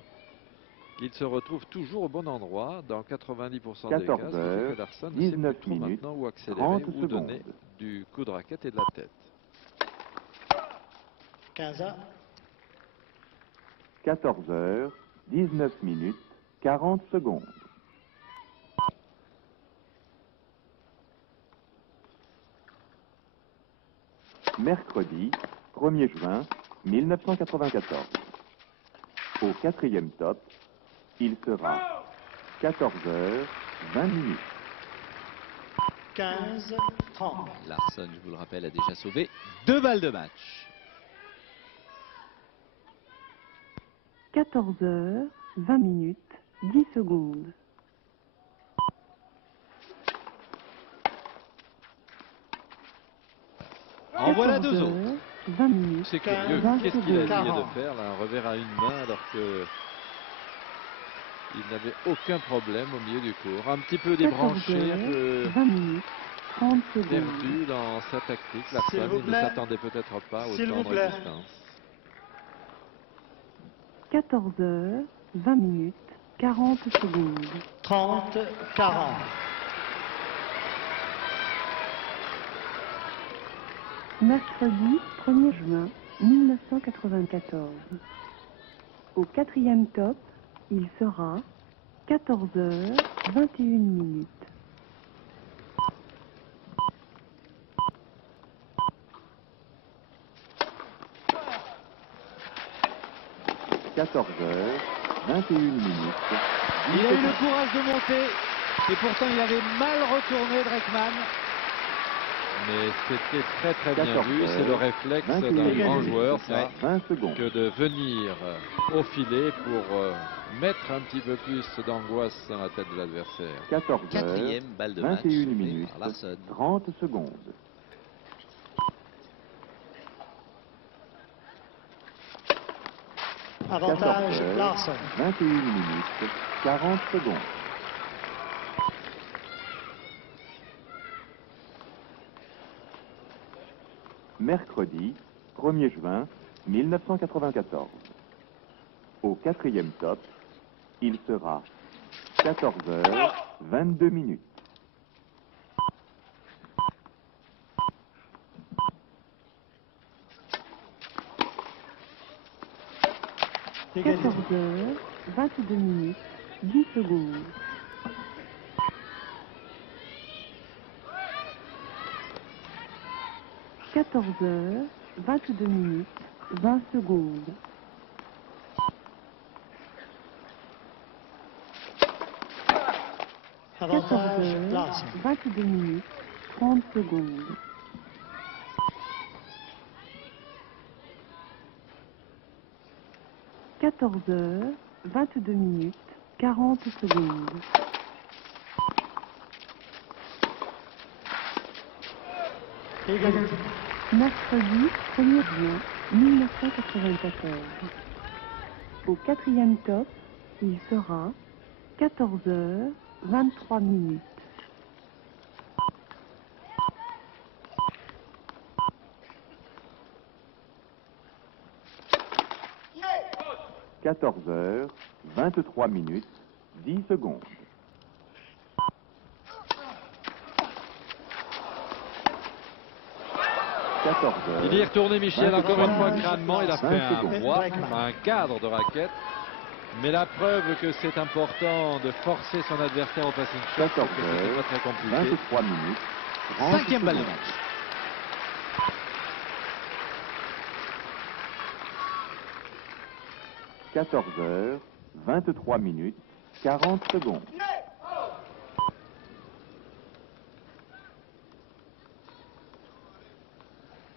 qu'il se retrouve toujours au bon endroit dans 90% des 14 cas, ce qui fait heures, que Larsen ne sait 19 plus trop minutes, maintenant où accélérer 30 ou donner secondes. du coup de raquette et de la tête. 15 ans. 14 heures, 19 minutes, 40 secondes. Mercredi, 1er juin 1994. Au quatrième top, il sera 14 heures, 20 minutes. 15, 30. Larsen, je vous le rappelle, a déjà sauvé 2 balles de match. 14 heures, 20 minutes, 10 secondes. En voilà 2 14 autres. heures, 20 minutes. C'est curieux. 20 Qu'est-ce qu'il a essayé de secondes. faire là? Un revers à une main alors que il n'avait aucun problème au milieu du cours. Un petit peu 14 débranché, un heures, peu 20 minutes, 30 secondes. perdu dans sa tactique. S'il Larson, vous il ne plaît. s'attendait peut-être pas S'il autant vous de plaît. résistance. 14 heures, 20 minutes, 40 secondes. 30, 40. Mercredi 1er juin 1994. Au 4e top, il sera 14 heures, 21 minutes. « 14 heures, 21 minutes. Il a eu le courage de monter et pourtant il avait mal retourné Dreckmann. Mais c'était très très bien 14 vu. C'est le réflexe 21 d'un grand minutes. joueur, ça, 20 secondes. que de venir au filet pour mettre un petit peu plus d'angoisse dans la tête de l'adversaire. 14 heures, Quatrième balle de match 21 soufflée minutes, par Larson. 30 secondes. Avantage 14 heures, Larson. 21 minutes, 40 secondes. Mercredi 1er juin 1994. Au 4e top, il sera 14 heures, 22 minutes. Égalité. 14 heures, 22 minutes, 10 secondes. « 14 heures, 22 minutes, 20 secondes. « 14 Avantage heures, Larson. 22 minutes, 30 secondes. » 14 heures, 22 minutes, 40 secondes. Égalité. Mercredi 1er juin 1994. Au 4e top, il sera 14 heures, 23 minutes. « 14 heures, 23 minutes, 10 secondes. » 14 heures. Il y est retourné, Michel, encore une fois 23 crânement. Il a 20 fait un secondes. droit, enfin, un cadre de raquette. Mais la preuve que c'est important de forcer son adversaire au passing shot, 14 parce que c'était heures, pas très compliqué. 23 minutes, 30 5e balle de secondes. match. 14 heures, 23 minutes, 40 secondes.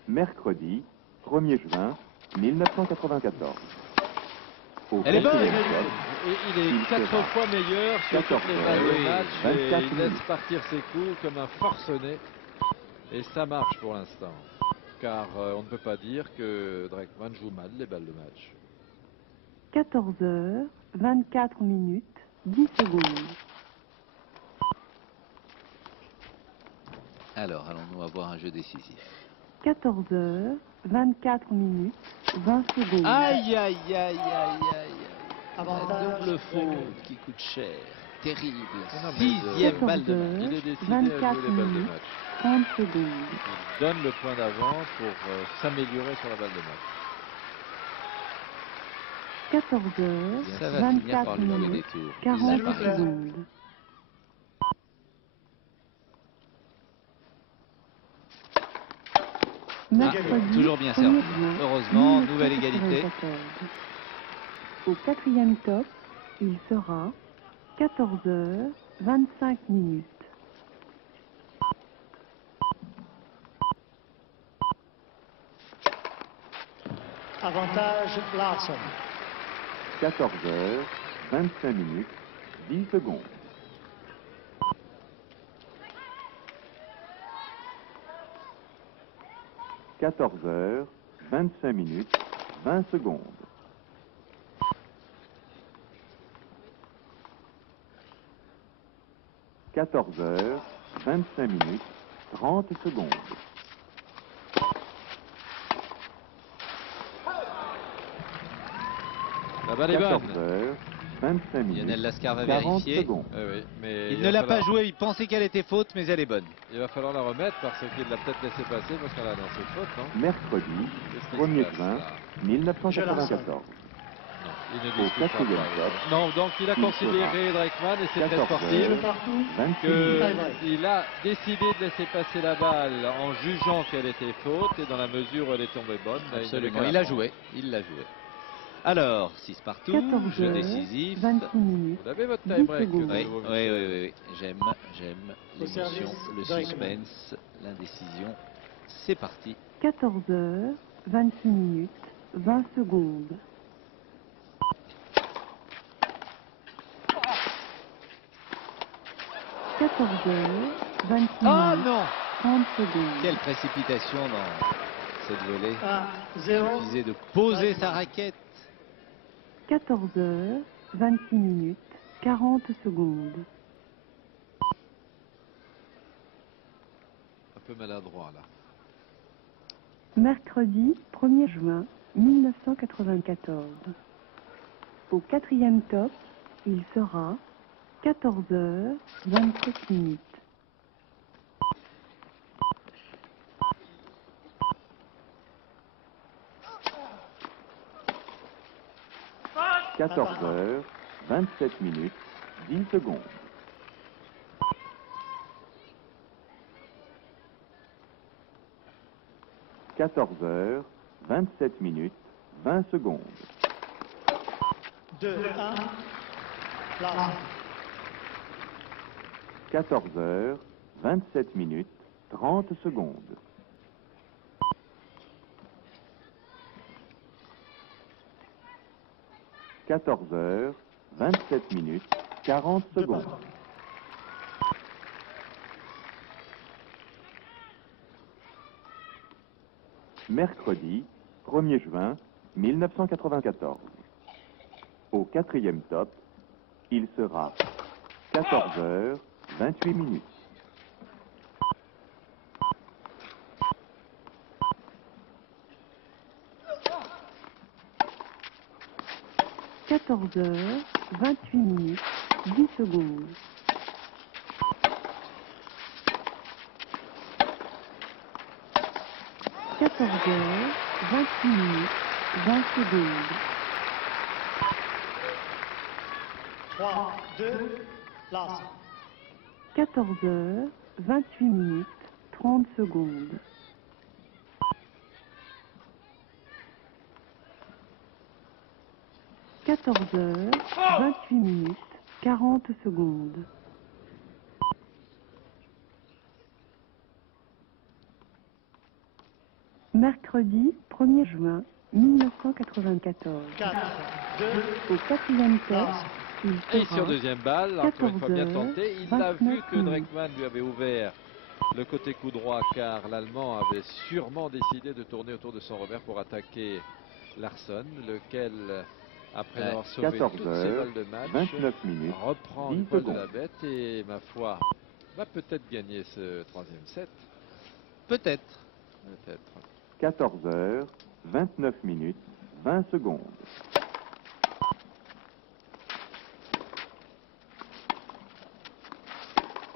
Mercredi 1er juin 1994. Au Elle est bonne. 4e top, Et il est Il 4 sera fois meilleur sur 14 toutes les balles de heures, match. Et 24 il laisse minutes. partir ses coups comme un forcené. Et ça marche pour l'instant. Car on ne peut pas dire que Dreckmann joue mal les balles de match. 14 heures, 24 minutes, 10 secondes. Alors, allons-nous avoir un jeu décisif? 14 heures, 24 minutes, 20 secondes. Aïe, aïe, aïe, aïe, aïe, aïe. La Avantage double faute qui coûte cher. Terrible. Non, mais 6e balle de 14 match. Il est décidé 24 à jouer les balles de minutes. match. 30 secondes. Il donne le point d'avant pour s'améliorer sur la balle de match. 14 heures, Ça va finir par 24 lui jouer des minutes, tours. 40 Il apparaît. secondes. Mercredi, toujours bien 1er servi. juin Heureusement, nouvelle égalité. 1994. Au 4e top, il sera 14 heures, 25 minutes. Avantage Larson. 14 heures, 25 minutes, 10 secondes. 14 heures, 25 minutes, 20 secondes. 14 heures, 25 minutes, 30 secondes. La balle est 14 bonne. heures, 25 minutes, Lionel Lascar va 40 vérifier. secondes. Oui, mais Il va ne l'a pas falloir- joué, il pensait qu'elle était faute, mais elle est bonne. Il va falloir la remettre parce qu'il l'a peut-être laissé passer parce qu'elle a lancé faute, non? Mercredi, Qu'est-ce qui 1er se passe, juin, là? 1994. Il ne Au discute pas. 4e pas. top, Non, donc il a il considéré Dreckmann et c'est très 14 sportif heures, 26 minutes. qu'il a décidé de laisser passer la balle en jugeant qu'elle était faute et dans la mesure où elle est tombée bonne, ben, Absolument, n'avait il qu'à a la prendre. joué, il l'a joué. Alors, 6 partout, 14 jeu heures, décisif. 26 minutes. Vous avez votre 10 tie-break. secondes. Oui, nouveau, oui, Michel. oui, j'aime l'émotion, service le d'Erickman. suspense, l'indécision. C'est parti. 14 heures, 26 minutes, 20 secondes. 14 heures, 26 Ah minutes, non! 30 secondes. Quelle précipitation dans cette volée. À Il 0. suffisait de poser sa raquette. 14 heures, 26 minutes, 40 secondes. Un peu maladroit là. Mercredi 1er juin 1994. Au 4e top, il sera 14 heures, 27 minutes. 14 heures, 27 minutes, 10 secondes. 14 heures, 27 minutes, 20 secondes. 2, 1. Place. 14 heures, 27 minutes, 30 secondes. 14 heures, 27 minutes, 40 secondes. Mercredi, 1er juin 1994. Au 4e top, il sera 14 heures, 28 minutes. 14 heures, 28 minutes, 10 secondes. 14 heures, 28 minutes, 20 secondes. 3, 2. Place. 14 heures, 28 minutes, 30 secondes. 14 heures, 28 minutes, 40 secondes. Mercredi 1er juin 1994. 4, 2. Au 4e top, il Et sur sera deuxième balle, encore une fois bien 14 heures, tenté, il a vu 29 que minutes. Dreckmann lui avait ouvert le côté coup droit car l'Allemand avait sûrement décidé de tourner autour de son revers pour attaquer Larsson, lequel, après Ouais. avoir sauvé 14 toutes ses heures, balles de match, 29 minutes, reprend 10 le poil de secondes. la bête et, ma foi, va peut-être gagner ce troisième set. Peut-être. Peut-être. 14 heures, 29 minutes, 20 secondes.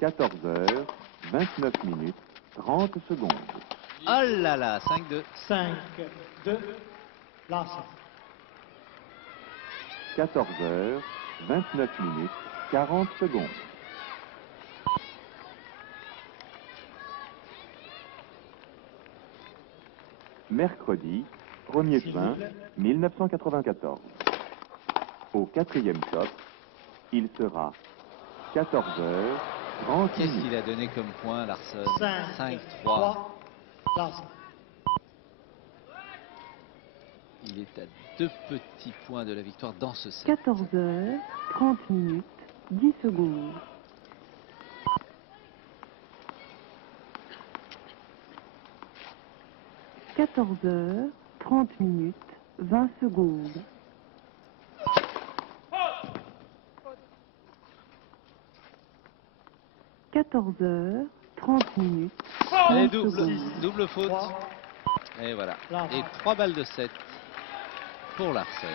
14 heures, 29 minutes, 30 secondes. Oh là là, 5-2. 5, 2. Place. 14 heures, 29 minutes, 40 secondes. Mercredi, 1er juin 1994. Au 4e top, il sera 14 heures, 30 Qu'est-ce minutes. qu'il a donné comme point, Larsson? 5, 5-3. 3. Place. Il est à 2 petits points de la victoire dans ce set. 14 heures, 30 minutes, 10 secondes. 14 14h, 30 minutes, 20 secondes. « 14h, 30 minutes, 30 Allez, secondes. double faute. Et voilà. Et 3 balles de 7 pour Larsen.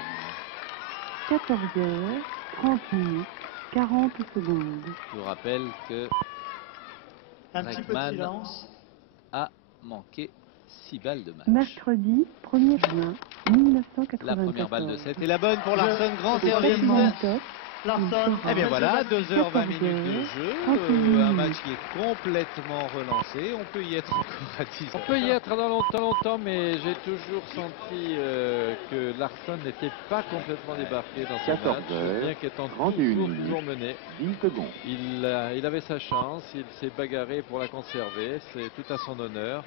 14h, 30 minutes, 40 secondes. Je vous rappelle que Un petit peu de Dreckmann silence. a manqué 6 balles de match. Mercredi 1er juin 1994. La première balle de 7 est la bonne pour Larsen. Grand service. Larsen. Eh bien voilà, 2h20 minutes de jeu, un match qui est complètement relancé, on peut y être encore à 10h. On peut y être dans longtemps, mais j'ai toujours senti que Larsen n'était pas complètement débarqué dans ce 14 match, heures, bien qu'étant 31 toujours mené. 10 secondes. Il avait sa chance, il s'est bagarré pour la conserver, c'est tout à son honneur.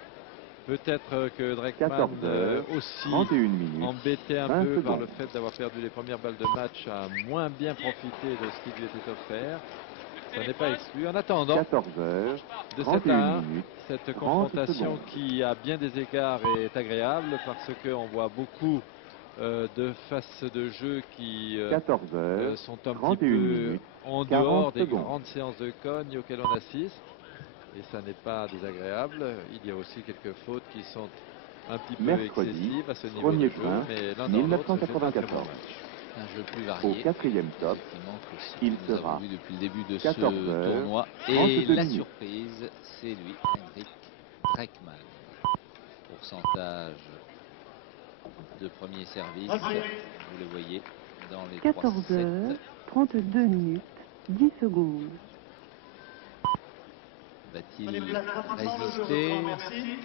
Peut-être que Dreckmann 14 heures, aussi 31 minutes, embêté un 20 peu par secondes. le fait d'avoir perdu les premières balles de match, a moins bien profité de ce qui lui était offert. Ça n'est pas exclu. En attendant, 14 heures, de 7 31 à 1, minutes, cette 30 confrontation secondes. qui à bien des égards est agréable parce qu'on voit beaucoup de phases de jeu qui 14 heures, sont un 31 petit peu minutes, en 40 dehors des secondes. grandes séances de cogne auxquelles on assiste. Et ça n'est pas désagréable. Il y a aussi quelques fautes qui sont un petit peu Mercredi, excessives à ce niveau 1er de jeu, juin, mais l'un dans l'autre, c'est un très bon 1994. match. Un jeu plus Au varié. 4e top, Effectivement, que ce il que nous sera avons vu depuis le début de 14 ce heures, tournoi. 32 Et la minutes. surprise, c'est lui, Henrik Dreckmann. Pourcentage de premier service, vous le voyez dans les 3 14h, sets. 32 minutes, 10 secondes. Va-t-il résister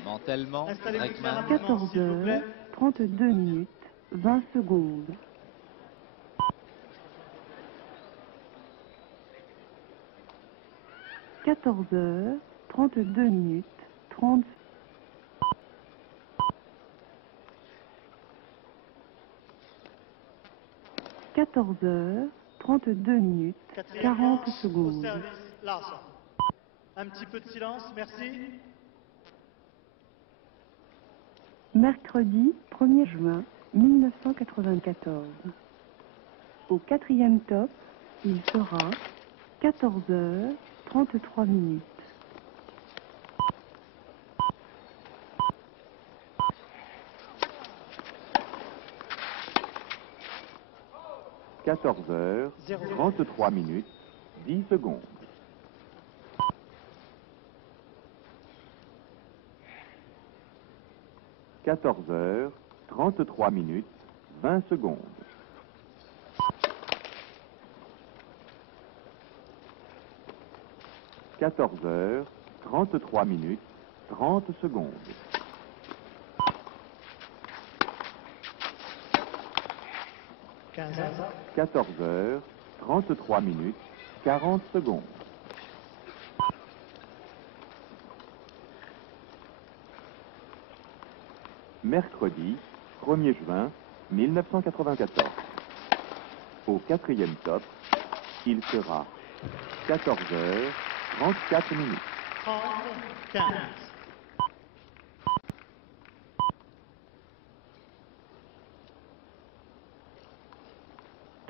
mentalement, Dreckmann? 14h, 32 minutes, 20 secondes. 14h, 32 minutes, 30 14h, 32 minutes, 40 secondes. Service, Larsen. Un petit peu de silence, merci. Mercredi 1er juin 1994. Au 4e top, il sera 14h, 33 minutes. « 14 heures, 33 minutes, 10 secondes. 14 heures, 33 minutes, 20 secondes. 14 heures, 33 minutes, 30 secondes. 14 heures, 33 minutes, 40 secondes. Mercredi 1er juin 1994. Au 4e top, il sera 14 heures, 34 minutes. 15.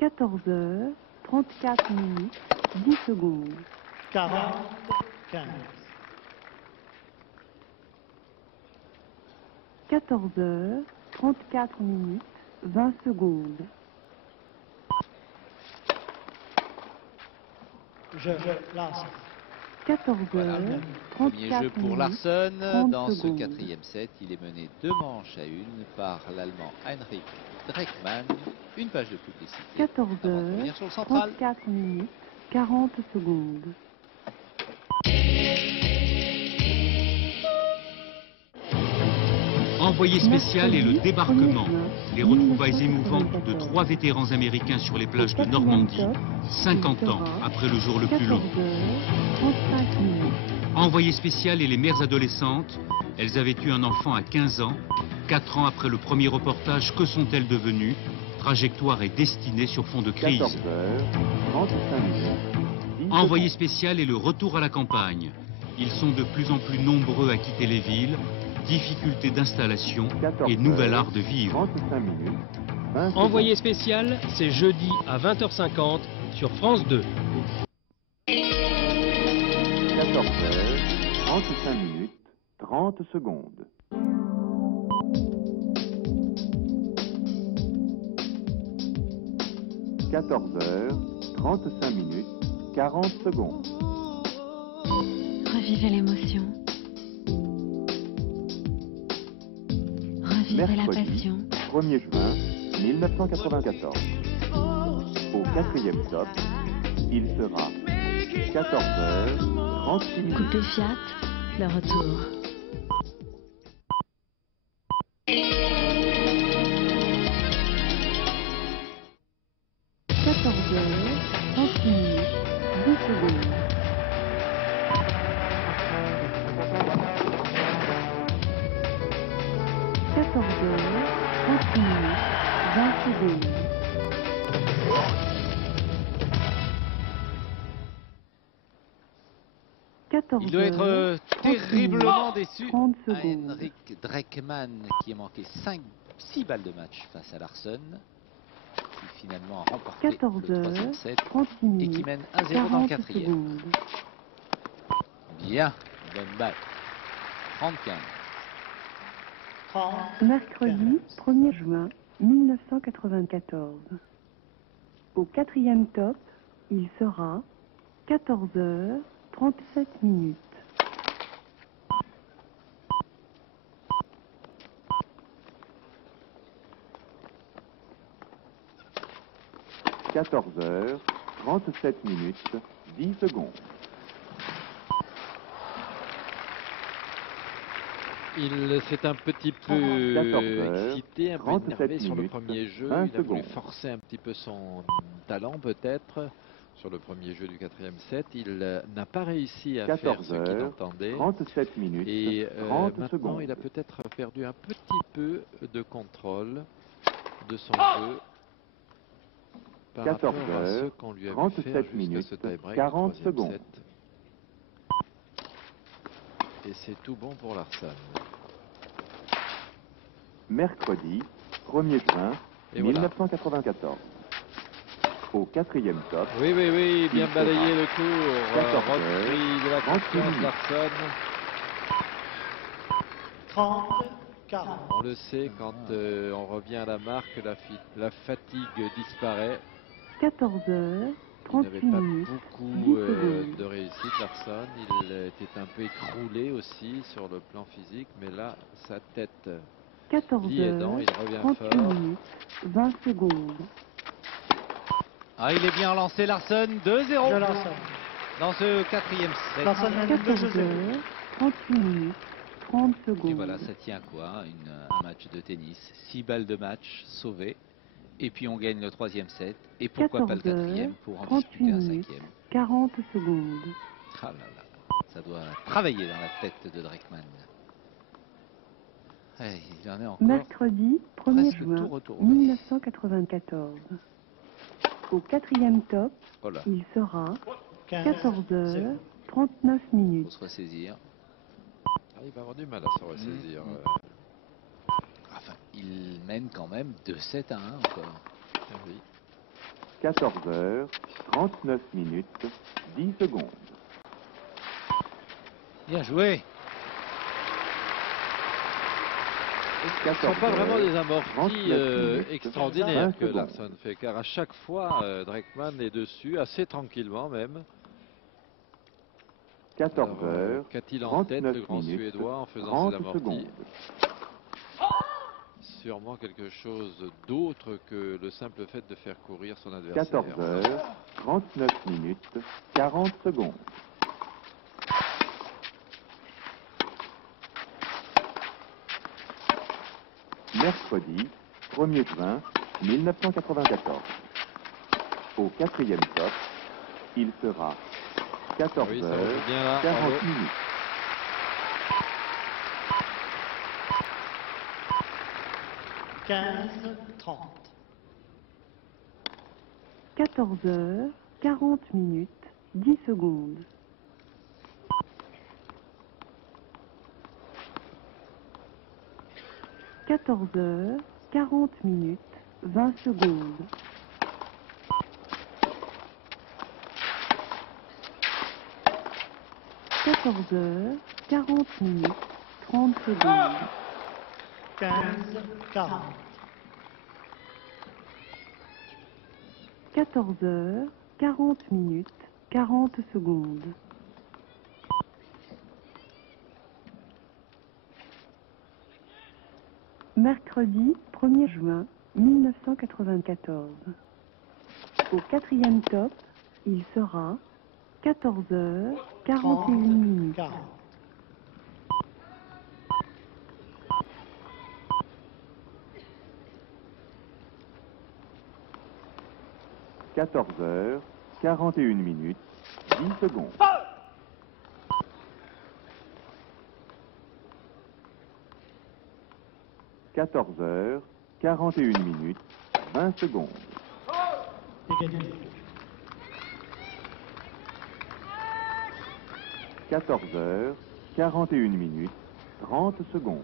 14h, 34 minutes, 10 secondes. 40, 15. 14h, 34 minutes, 20 secondes. Larsen. 14h, Voilà. 34 Premier jeu pour minutes, Larsen. 30 Dans ce secondes. 4e set, il est mené 2 manches à 1 par l'Allemand Henrik Dreckmann. Une page de publicité. 14h, avant de revenir sur le central. 34 minutes, 40 secondes. Envoyé spécial et le débarquement. Les retrouvailles émouvantes de 3 vétérans américains sur les plages de Normandie, 50 ans après le jour le plus long. 35 minutes. Envoyé spécial et les mères adolescentes. Elles avaient eu un enfant à 15 ans. 4 ans après le premier reportage, que sont-elles devenues? Trajectoire et destinée sur fond de crise. 14 heures, 35 minutes, 10 Envoyé secondes. spécial et le retour à la campagne. Ils sont de plus en plus nombreux à quitter les villes. difficulté d'installation et nouvel art de vivre. 35 minutes. 20 Envoyé spécial, c'est jeudi à 20h50 sur France 2. 14h, 35 minutes, 30 secondes. 14h, 35 minutes, 40 secondes. Revivez l'émotion. Revivez la passion. 1er juin 1994. Au 4e top, il sera 14h, 36 minutes. Coupé Fiat, le retour. 14h, 30 minutes, 10 secondes. 14h, 30 minutes, 20 secondes. Il doit être terriblement déçu. 30 à secondes. Henrik Dreckmann qui a manqué 6 balles de match face à Larsson, qui finalement a remporté le 3e 14h, set 36 et minutes, qui mène 1-0 dans le 40 4e. secondes. Bien, bonne balle. 30-15. Mercredi 1er juin 1994. Au 4e top, il sera 14h, 37 minutes. 14h, 37 minutes, 10 secondes. Il s'est un petit peu 14h, excité, un peu 37 énervé sur le minutes, premier jeu. 20 Il a voulu secondes. forcer un petit peu son talent peut-être sur le premier jeu du 4e set. Il n'a pas réussi à faire ce qu'il 14h, entendait. 37 minutes, Et 30 maintenant, secondes. il a peut-être perdu un petit peu de contrôle de son jeu par rapport à ce qu'on lui avait fait 37 jusqu'à minutes, ce tie-break, 40 le 3e secondes. set. Et c'est tout bon pour Larsson. Mercredi 1er juin Et voilà. 1994. Au 4e top, Oui, oui, oui, bien Il balayé sera le tour. 14 Repris de la 38 confiance minutes. Larsson. 30, 40. On le sait, quand on revient à la marque, la fatigue disparaît. 14h, Il n'avait 38 pas minutes, beaucoup 10 secondes. de réussite, Larsson. Il était un peu écroulé aussi sur le plan physique, mais là, sa tête lie aidant, 14h, il revient 38 fort. minutes, 20 secondes. Ah, il est bien lancé Larsson, 2-0 De Larsson. dans ce 4e set. Larsson mène 2-0. 14h, 38 minutes, 30 secondes. Et voilà, ça tient quoi, un match de tennis, 6 balles de match sauvées, et puis on gagne le 3e set, et pourquoi pas le 4e pour en 38 disputer un minutes, 5e. 40 secondes. Ah là là, ça doit travailler dans la tête de Dreckmann. Eh, il en est encore Mercredi 1er presque juin tout retourné. 1994. Au 4e top, Oh là, il sera 15, 14h, 39 faut minutes. se ressaisir. Ah, il va avoir du mal à se ressaisir. Enfin, il mène quand même 2-7 à 1 encore. Ah oui. 14h, 39 minutes, 10 secondes. Bien joué. Ce ne sont pas vraiment des amortis 39 minutes, extraordinaires 20 que secondes. Larsson fait, car à chaque fois, Dreckmann est dessus, assez tranquillement même. 14h, Qu'a-t-il en tête, le 39 grand minutes, Suédois, en faisant 30 ses amortis? secondes. Sûrement quelque chose d'autre que le simple fait de faire courir son adversaire. 14h, 39 minutes, 40 secondes. Mercredi 1er juin 1994. Au 4e top, il sera 14h, Oui, ça va bien là, 40 bravo. minutes. « 15, 30. 14h, 40 minutes, 10 secondes. 14h, 40 minutes, 20 secondes. 14h, 40 minutes, 30 secondes. 15, 40. 14h, 40 minutes, 40 secondes. Mercredi 1er juin 1994. Au quatrième top, il sera 14h, 41 minutes. 14h, 41 minutes, 10 secondes. 14h, 41 minutes, 20 secondes. 14h, 41 minutes, 30 secondes.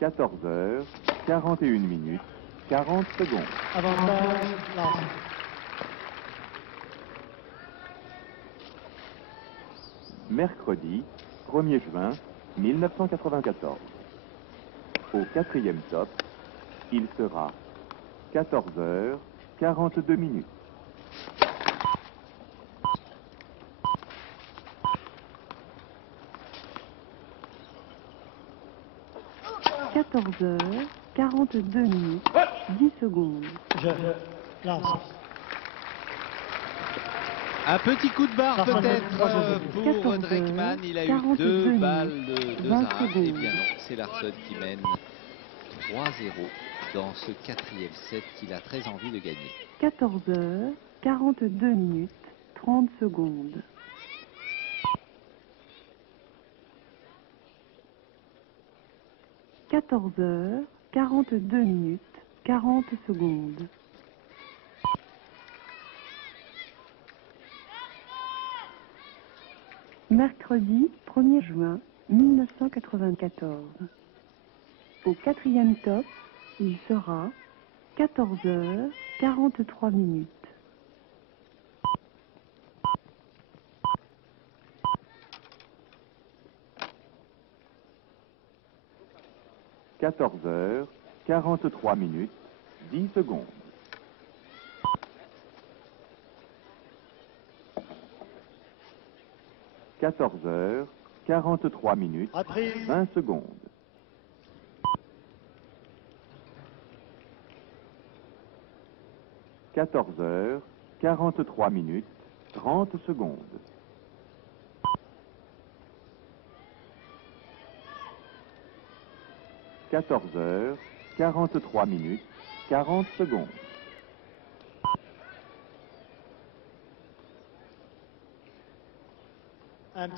14h, 41 minutes, 40 secondes. Avantage, lance. Mercredi 1er juin 1994. Au quatrième top, il sera 14h, 42 minutes. 14h, 42 minutes, 10 secondes. Je lance. Un petit coup de barre peut-être pour Dreckmann. Il a eu 2 balles de 2-1. Eh bien non, c'est Larsson qui mène 3-0 dans ce quatrième set qu'il a très envie de gagner. 14h, 42 minutes, 30 secondes. 14h, 42 minutes, 40 secondes. Mercredi 1er juin 1994. Au quatrième top, il sera 14h, 43 minutes. 14h, 43 minutes, 10 secondes. 14h, 43 minutes, 20 secondes. 14h, 43 minutes, 30 secondes. 14h, 43 minutes, 40 secondes.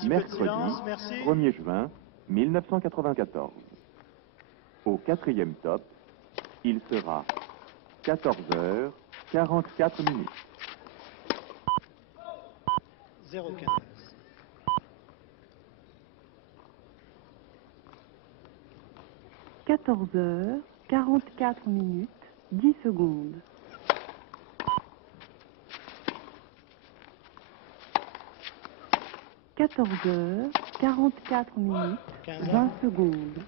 Mercredi 1er juin 1994. Au quatrième top, il sera 14h, 44 minutes. 0,15. 14h, 44 minutes, 10 secondes. 14h, 44 minutes, 20 secondes.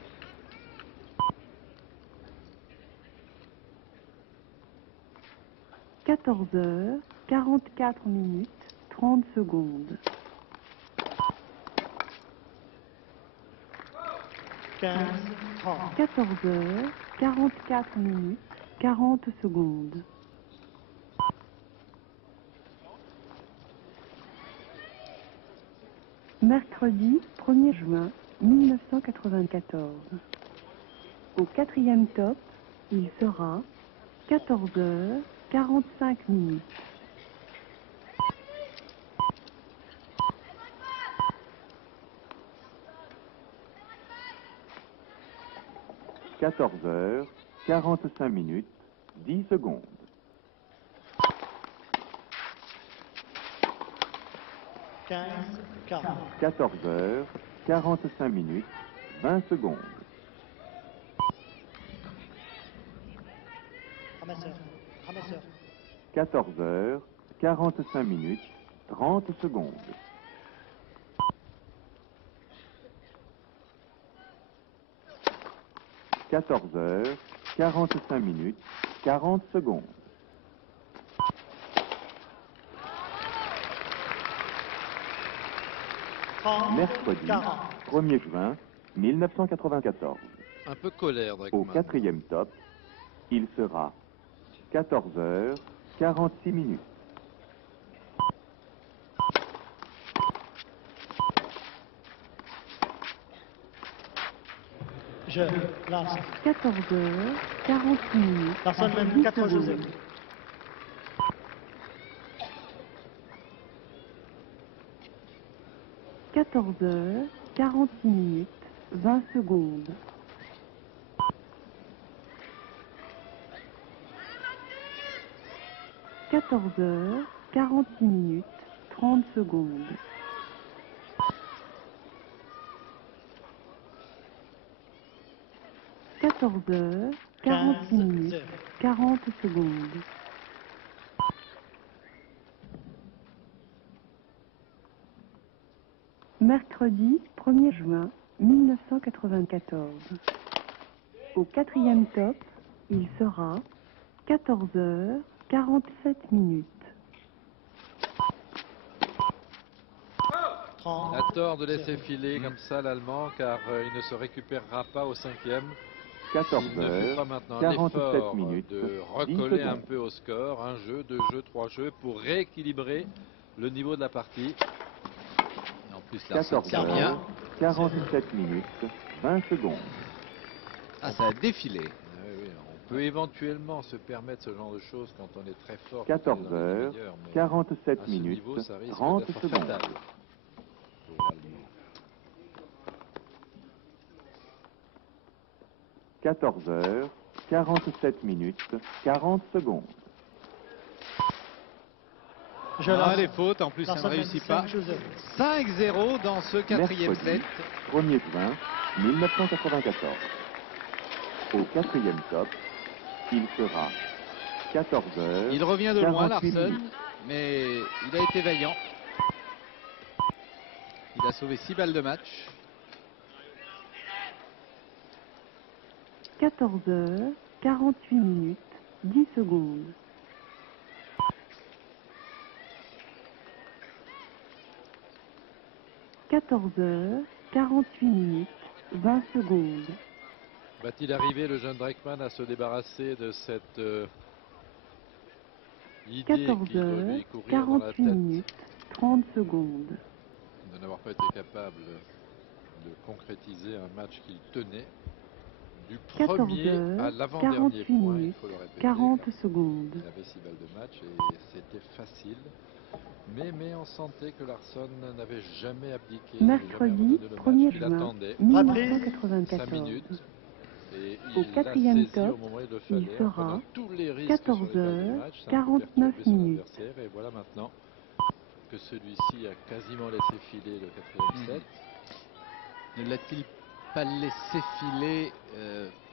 14h, 44 minutes, 30 secondes. 14h, 44 minutes, 40 secondes. Mercredi 1er juin 1994. Au quatrième top, il sera 14h, 45 minutes. 14h, 45 minutes, 10 secondes. 14h, 15, 40. 14h, 45 minutes, 20 secondes. Ramasseur. Ramasseur. 14h, 45 minutes, 30 secondes. 14h, 45 minutes, 40 secondes. Mercredi, 1er juin 1994. Un peu colère, Au Dreckmann. 4e top, il sera 14h, 46 minutes. Je lance. 14h, 48 minutes. Personne même 10 4 José. secondes. 14h, 46 minutes, 20 secondes. 14h, 46 minutes, 30 secondes. 14h, 46 minutes, 40 secondes. Mercredi 1er juin 1994. Au 4e top, il sera 14h, 47 minutes. A tort de laisser filer comme ça l'Allemand, car il ne se récupérera pas au 5e. 14 Il ne fait pas maintenant 47 l'effort minutes, de 10 recoller un secondes. peu au score. Un jeu, deux jeux, trois jeux, pour rééquilibrer le niveau de la partie. Et en plus, Larsson 14 tient bien. 47 minutes, 20 secondes. Ah, ça a défilé. Oui, on peut éventuellement se permettre ce genre de choses quand on est très fort. 14 dans les meilleurs, mais 47 à ce minutes, niveau, ça risque 30 d'être secondes. fatal pour l'Allemand. 14h, 47 minutes, 40 secondes. Ah, les fautes, en plus, ça ne réussit pas. 5-0 dans ce 4e set. Mercredi, 1er juin 1994. Au 4e top, il sera 14h. Il revient de loin, 48 Larsson, minutes. mais il a été vaillant. Il a sauvé 6 balles de match. 14h, 48 minutes, 10 secondes. 14h, 48 minutes, 20 secondes. Va-t-il arriver, le jeune Dreckmann, à se débarrasser de cette idée qui doit 14h, lui courir dans la 48 tête minutes, 30 secondes. de n'avoir pas été capable de concrétiser un match qu'il tenait du premier 14h, à l'avant-dernier 48 point, il minutes, faut le répéter. 40 car secondes. Il avait 6 balles de match et c'était facile. Mais on sentait que Larsson n'avait jamais abdiqué, n'avait jamais Mercredi, abandonné le 1er match, qu'il juin attendait 1994. 5 minutes. Et Au il l'a 4e saisi top, au moment où il le il fallait, en sera prenant tous les risques 14 sur les balles de heures, match, sans perturber 49 son minutes. adversaire. Et voilà maintenant que celui-ci a quasiment laissé filer le 4e set. Ne l'a-t-il pas laissé filer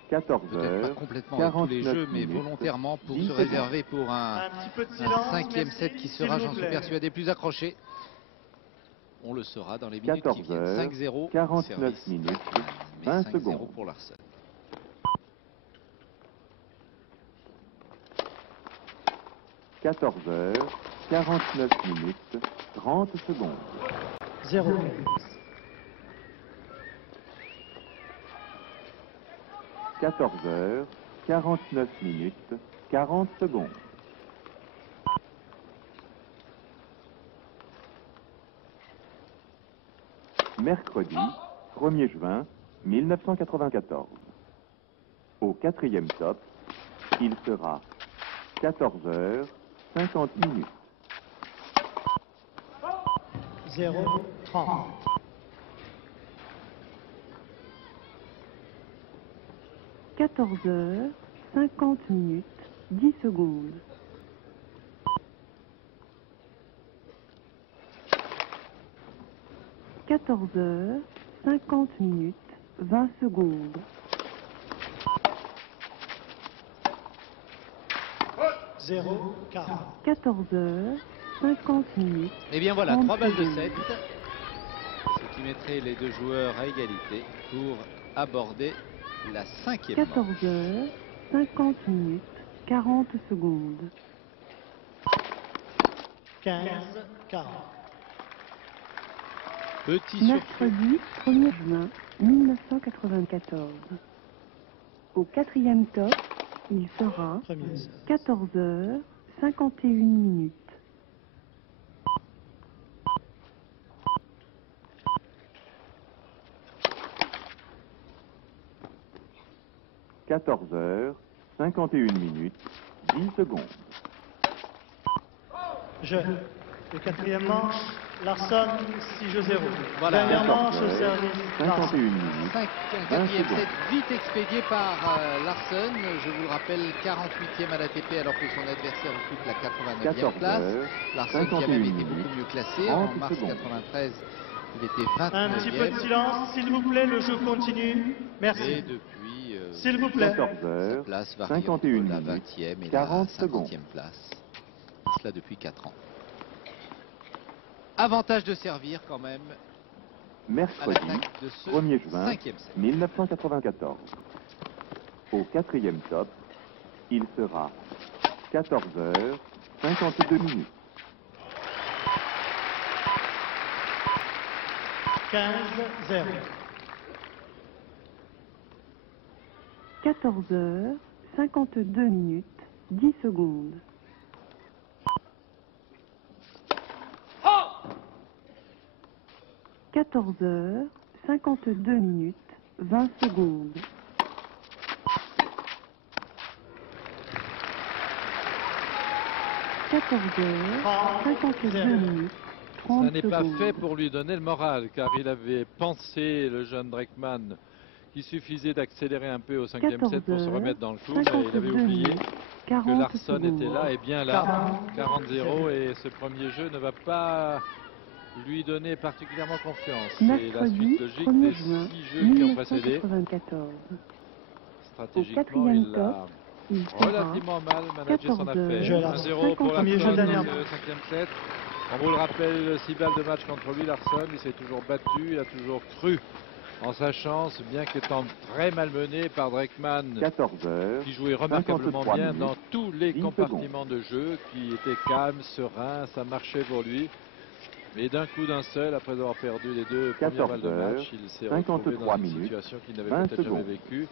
peut-être pas 14h, complètement avec tous les 49 jeux, mais minutes, volontairement pour 10 se réserver pour un petit peu de silence, 5e set qui s'il sera, vous j'en suis plaît. persuadé, plus accroché. On le saura dans les minutes qui viennent. 14h, 5-0, 49 service minutes, Dreckmann, mais 20 5-0 secondes. pour Larsson. 14h, 49 minutes, 30 secondes. 0. 14h, 49 minutes, 40 secondes. Mercredi, 1er juin 1994. Au 4e top, il sera 14h, 50 minutes. 0. 30. 14h, 50 minutes, 10 secondes. 14h, 50 minutes, 20 secondes. 0, 40. 14h, 50 minutes. Et bien voilà, 30 3 balles de secondes. 7. Ce qui mettrait les deux joueurs à égalité pour aborder la 5e manche. 14h, 50 minutes, 40 secondes. 15, 40. Petit sursaut. Mercredi 1er juin 1994. Au 4e top, il sera 14h, 51 minutes. 14h, 51 minutes, 10 secondes. Jeu. Le 4e manche, Larsson, 6 jeux 0. Voilà. Dernière manche au service. 51 minutes, 20 4e secondes. set vite expédié par Larsson. Je vous le rappelle, 48e à l'ATP alors que son adversaire occupe la 89e place. 14h, Larsson qui a 51 même été minutes, beaucoup mieux classé. En 30 mars secondes. 93, il était 29e. Un petit peu de silence, s'il vous plaît, le jeu continue. Merci. Et depuis, S'il vous plaît. 14h, sa place varie 51 entre la minutes, 20e et 40 la 50e place. Et cela depuis 4 ans. Avantage de servir quand même à Mercredi, l'attaque de ce 1er juin 5e set. 1994. Au 4e top, il sera 14h, 52 minutes. 15, 0. 14h, 52 minutes, 10 secondes. 14h, 52 minutes, 20 secondes. 14h, 52 minutes, 30 Ça n'est pas secondes. fait pour lui donner le moral, car il avait pensé, le jeune Dreckmann, qu'il suffisait d'accélérer un peu au 5e set pour se remettre dans le coup, mais il avait oublié que Larsson était là et bien là, 40-0, et ce premier jeu ne va pas lui donner particulièrement confiance. C'est la Mercredi, suite logique 1er des juin 6 jeux qui ont précédé. 1994. Stratégiquement, quatrième il a top, il sera relativement mal managé son 14 heures, affaire. 1-0 pour Premier jeu Larsson dernière dans ce 5e set. On vous le rappelle, 6 balles de match contre lui, Larsson. Il s'est toujours battu, il a toujours cru en sa chance, bien qu'étant très malmené par Dreckmann, 14h, qui jouait remarquablement 53 bien minutes, dans tous les 10 compartiments de jeu, qui était calme, serein, ça marchait pour lui. Mais d'un coup d'un seul, après avoir perdu les 2 premières balles de 14h, match, il s'est retrouvé dans 53 une minutes, situation qu'il n'avait 20 peut-être jamais secondes. vécue.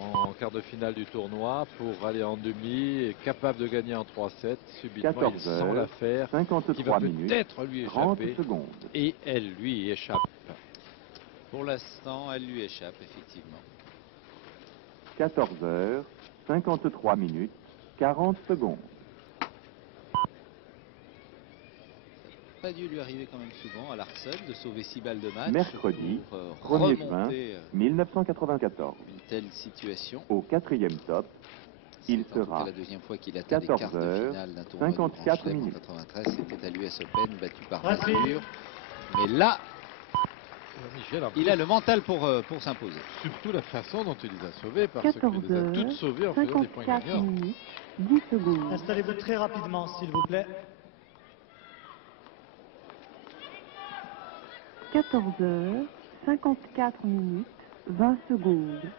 En quart de finale du tournoi, pour aller en demi, et capable de gagner en 3-7, subitement il 14 sent heures, l'affaire, qui 53 va minutes, peut-être lui 30 échapper, secondes. et elle lui échappe. Pour l'instant, elle lui échappe effectivement. 14h, 53 minutes, 40 secondes. Pas dû lui arriver quand même souvent à Larsson de sauver 6 balles de match. Mercredi, pour 1er juin remonter 1994. une telle situation. Au 4e top, il C'est en tout cas sera la deuxième fois qu'il atteint les quarts de 14h, finale d'un tournoi du Grand 54 Chelem en minutes. 93. C'était à l'US Open, battu par Rapide. Masur. Mais là, Michel, en il a le mental pour s'imposer. surtout la façon dont il les a sauvés, parce 14 qu'il les a heures, toutes sauvées en faisant des points 54 gagnants. minutes, 10 secondes. Installez-vous très rapidement, s'il vous plaît. 14h, 54 minutes, 20 secondes.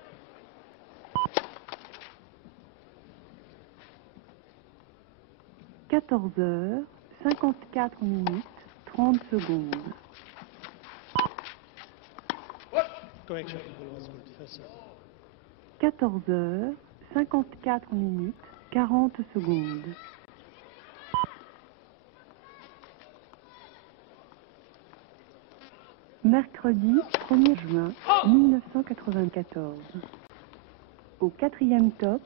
14h, 54 minutes, 30 secondes. Correction. was good. First serve. 14h, 54 minutes, 40 secondes. 'Mercredi 1er juin 1994. Au 4e top,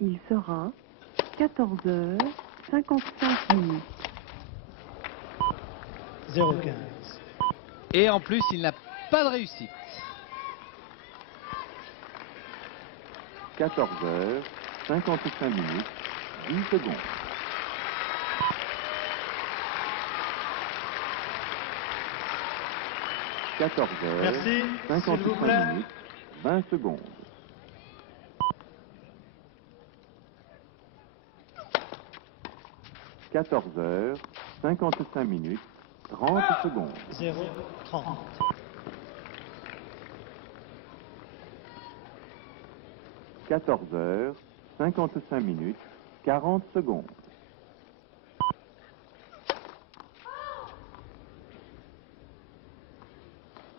il sera 14h, 55 minutes. 0,15. Et en plus, il n'a pas de réussite. 14h, 55 minutes, 10 secondes. 14h, Merci, 55 s'il vous plaît. minutes, 20 secondes. « 14h, 55 minutes, 30 secondes. 0,30. 14h, 55 minutes, 40 secondes.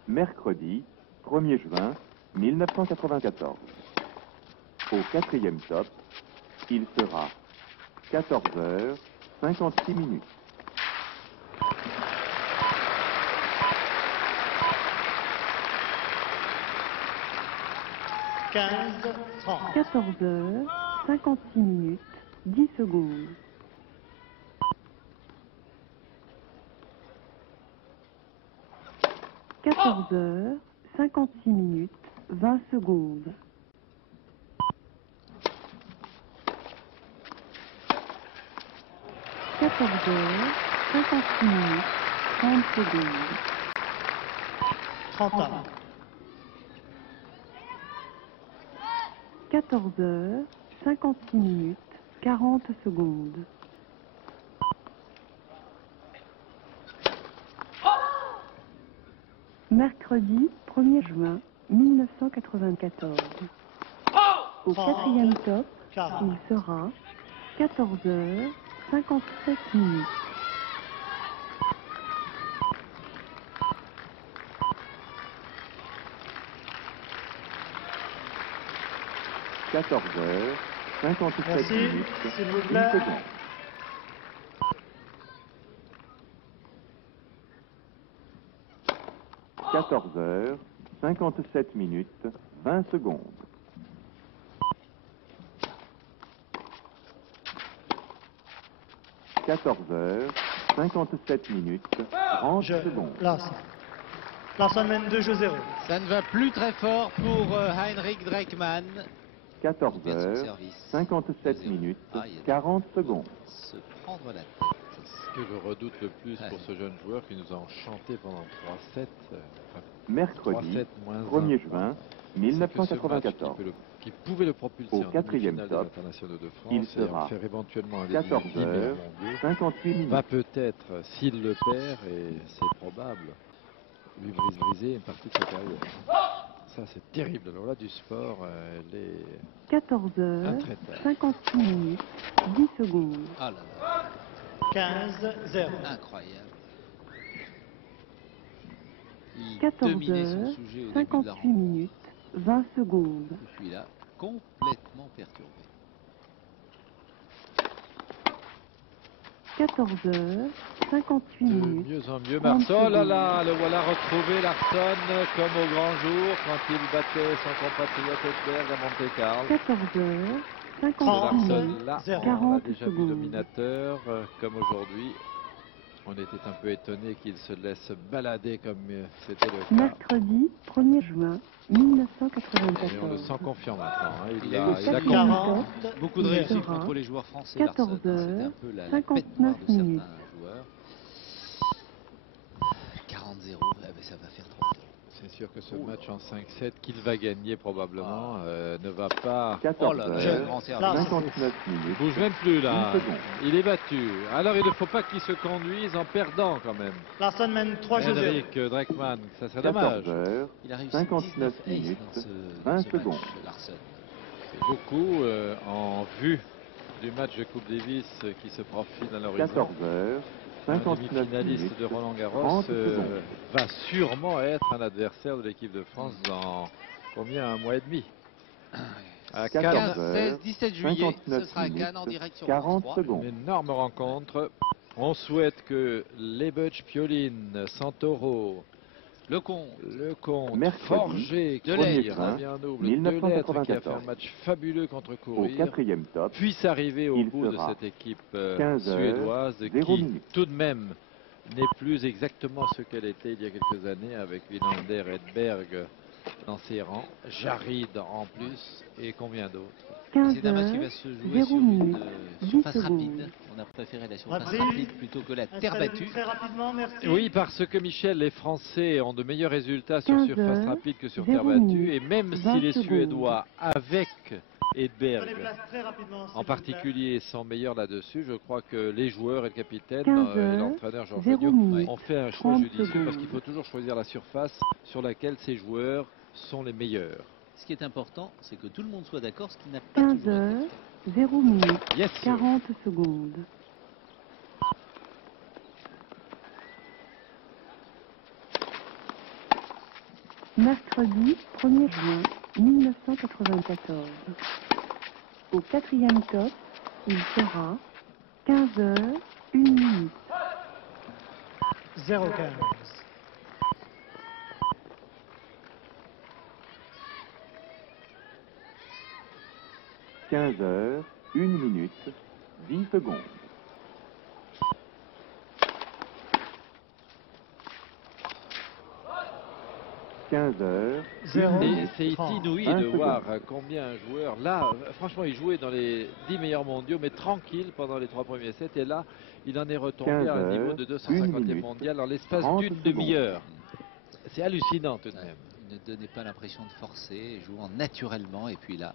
Mercredi, 1er juin 1994. Au 4e top, il sera 14h, 56 minutes. « 14h, 56 minutes, 10 secondes. 14h, 56 minutes, 20 secondes. 14h, 56 minutes, 30 secondes. 30 ans. 14h, 56 minutes, 40 secondes. Mercredi 1er juin 1994. Au 4e top, il sera 14h, 57 minutes. 14h, 57 Merci, minutes, s'il vous 10 plaît. secondes. 14h, 57 minutes, 20 secondes. 14h, 57 minutes, 30 secondes. Larson mène 2-0. Ça ne va plus très fort pour Heinrich Dreckmann. 14h, 57 minutes, 40 secondes. Se prendre la tête. Ce que je redoute le plus pour ce jeune joueur qui nous a enchanté pendant 3-7. Mercredi, 3-7 1er juin 1994. Qui pouvait le propulser au en 4e demi-finale des top, internationaux de France il et sera en faire éventuellement un des 10 14h, meilleurs mondiaux, 58 minutes. va peut-être, s'il le perd, et c'est probable, lui briser une partie de sa carrière. Ça, c'est terrible. Alors là, du sport, elle est 14h, intraitable. 56 minutes, 10 secondes. Ah là là. 15-0. Incroyable. Il 14h, dominait son sujet au début de la 58 rencontre. minutes, 20 secondes. Je suis là complètement perturbé. 14h, 58 De minutes. mieux en mieux, 30 Marceau. Oh là secondes. là, le voilà retrouvé, Larsson, comme au grand jour, quand il battait son compatriote Edberg à Monte-Carlo. 14h, 58 Larsson, minutes, là, on l'a 40 déjà vu secondes. dominateur, comme aujourd'hui. On était un peu étonné qu'il se laisse balader comme c'était le cas. Mercredi 1er juin Et on le 1994. sent confiant maintenant. Hein. Il a eu beaucoup de réussite contre les joueurs français. 14 C'était heures, un peu la 59 bête noire de minutes. certains joueurs. 40-0, eh ben, ça va faire 30. C'est sûr que ce match en 5-7 qu'il va gagner probablement ne va pas... 14h, grand service. 59 Il minutes, bouge même plus là. 10 secondes. Il est battu. Alors il ne faut pas qu'il se conduise en perdant quand même. Larson mène 3-0. Henrik Dreckmann, ça serait dommage. 14h, Il a réussi 59 19 aces minutes, dans ce 20 match, secondes. Larson. C'est beaucoup en vue du match de Coupe Davis qui se profile à l'horizon. 14h, Un 59 demi-finaliste minutes, de Roland Garros 30 secondes. va sûrement être un adversaire de l'équipe de France dans combien, un mois et demi. À 14 Cannes. 15, 16, 17 juillet, ce 59 sera à Cannes en minutes, direct sur 40 France 3. secondes. Une énorme rencontre. On souhaite que Lebec, Piolin, Santoro, Lecomte, Mercredi, Forger, qui 1er revient juin, à double, Delettre qui a fait 1994. un match fabuleux contre Au Courir, 4e top, puisse arriver au il bout de sera cette équipe 15 heures, suédoise 0 qui minutes. tout de même n'est plus exactement ce qu'elle était il y a quelques années avec Wilander, Edberg dans ses rangs. Jarid en plus et combien d'autres. C'est un match qui va se jouer sur une surface rapide. On a préféré la surface rapide plutôt que la terre battue. Très rapidement, merci. Oui, parce que Michel, les Français ont de meilleurs résultats sur surface rapide que sur terre battue. Et même si les Suédois, avec Edberg en particulier, sont meilleurs là-dessus, je crois que les joueurs et le capitaine et l'entraîneur Georges Regnault ont fait un choix judicieux parce qu'il faut toujours choisir la surface sur laquelle ces joueurs sont les meilleurs. Ce qui est important, c'est que tout le monde soit d'accord, ce qui n'a pas toujours été fait. 0 minutes, Yes, 40 secondes. Mercredi 1er juin 1994. Au 4e top, il sera 15h, 1 minute. 0,15. « 15h, 1 minute, 10 secondes. 15h, c'est inouï de voir combien un joueur, là, franchement, il jouait dans les 10 meilleurs mondiaux, mais tranquille pendant les 3 premiers sets, et là, il en est retombé à un niveau de 250e mondial en l'espace d'une demi-heure. C'est hallucinant tout de même. Il ne donnait pas l'impression de forcer, jouant naturellement, et puis là,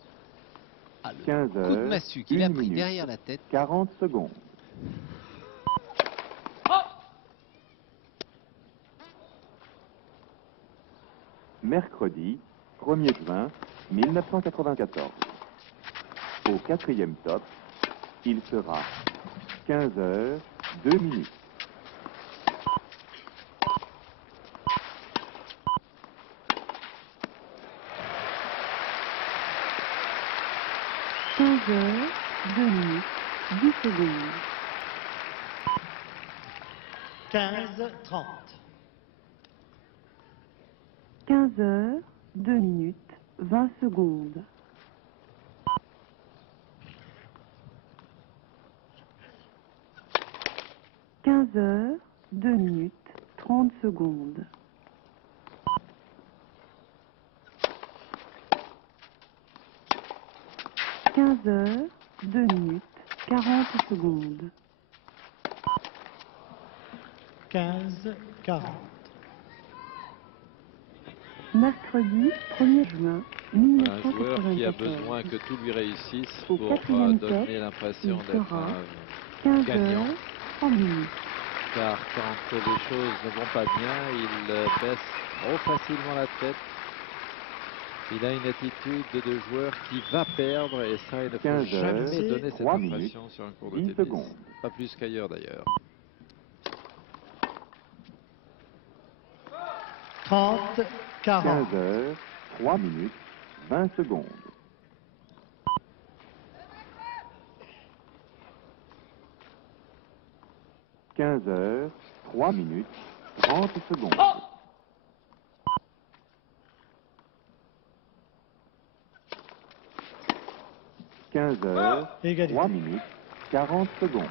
le 15 coup de massue qu'il a pris derrière la tête. 40 secondes. Mercredi 1er juin 1994. Au 4e top, il sera 15h, 2 minutes. « 15h, 2 minutes, 10 secondes. 15h30. 15h, 2 minutes, 20 secondes. 15h, 2 minutes, 30 secondes. 15h, 2 minutes, 40 secondes. 15h40. Mercredi 1er juin Un joueur 1994. qui a besoin que tout lui réussisse Au pour 4e top, donner l'impression il d'être sera un 15h, gagnant. 3 minutes. Car quand les choses ne vont pas bien, il baisse trop facilement la tête. Il a une attitude de joueur qui va perdre, et ça, il ne faut jamais donner cette impression sur un cours de tennis. Secondes. Pas plus qu'ailleurs d'ailleurs. 30, 40. 15h, 3 minutes, 20 secondes. 15h, 3 minutes, 30 secondes. 15h, 3 minutes, 40 secondes.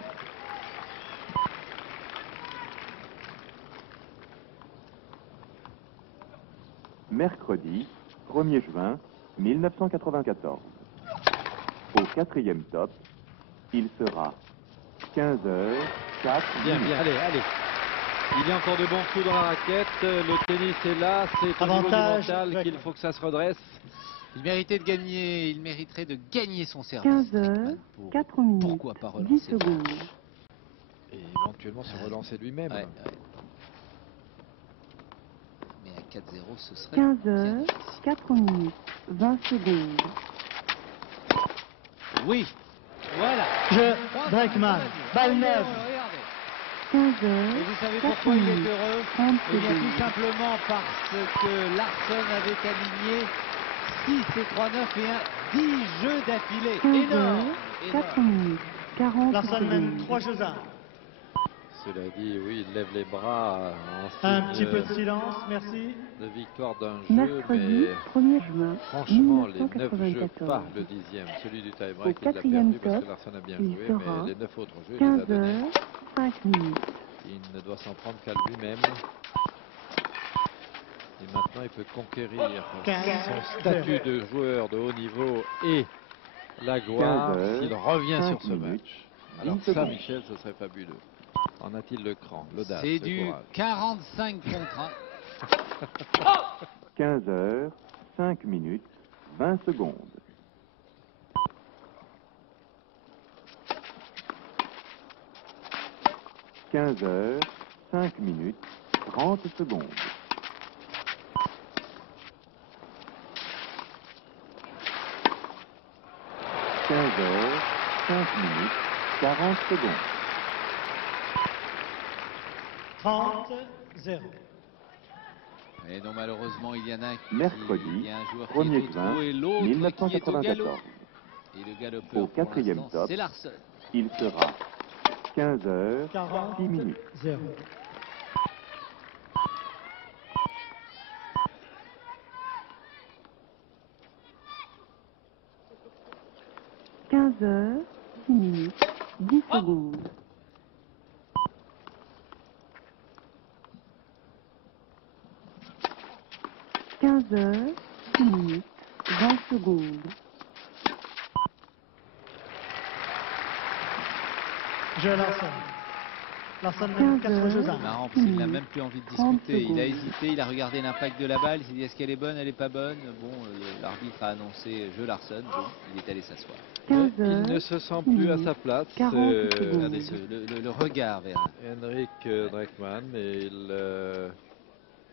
'Mercredi 1er juin 1994. Au 4e top, il sera 15h, 4 Bien, minutes. bien, allez. Il y a encore de bons coups dans la raquette. Le tennis est là. C'est au niveau du mental qu'il faut que ça se redresse. Il méritait de gagner, il mériterait de gagner son service. 15h, 4 minutes, pourquoi pas 10 relancer le secondes. match. Et éventuellement se relancer lui-même. Ouais. Mais à 4-0, ce serait 15h, 4 minutes, 20 secondes. Oui, voilà. Breckman, balle neuve. 15h, Et vous savez 4 pourquoi il est minutes, heureux? 30 Eh bien, tout secondes. simplement parce que Larsson avait aligné 6 et 3-9 et un 10 jeux d'affilée. 15h, Énorme, 4 énorme. minutes, 40 Larsson mène secondes. 3 jeux à 1. Cela dit, oui, il lève les bras en Un signe petit peu de silence, merci. de victoire d'un jeu, Mercredi mais 1er juin franchement, les 9 jeux, 1994. pas le 10e, celui du Au tie-break, il l'a 4e perdu parce top, que Larsson a bien il joué, sera mais les 9 autres jeux, il les a donnés. 15h, 5 minutes. Il ne doit s'en prendre qu'à lui-même. Et maintenant, Maintenant, il peut conquérir 15, son statut de joueur de haut niveau et la gloire 15 heures, s'il revient 5 sur ce minutes, match. Alors 10 ça, secondes. Michel, ce serait fabuleux. En a-t-il le cran, l'audace, C'est le du courage? 45 contre 1. 15 heures, 5 minutes, 20 secondes. 15 heures, 5 minutes, 30 secondes. 15 heures, 5 minutes, 40 secondes. 30-0. Et non, malheureusement, il y en a Mercredi, il y a un joueur qui 1er est au juin trot et l'autre qui est au galop. 1994. Et le galopeur, Au pour 4e l'instant, top, c'est Larson. il sera 15 heures, 6 minutes. 40-0. 15 heures, 6 minutes, 10 secondes. 15 heures, 6 minutes, 20 secondes. Jeu Larson. Larson mène 4 jeux à 1. Marrant, parce qu'il n'a même plus envie de discuter. Il a hésité, il a regardé l'impact de la balle, il s'est dit est-ce qu'elle est bonne, elle est pas bonne. Bon, l'arbitre a annoncé jeu Larson, bon, il est allé s'asseoir. Il ne se sent plus à sa place. Regardez le regard vers Henrik Dreckmann, et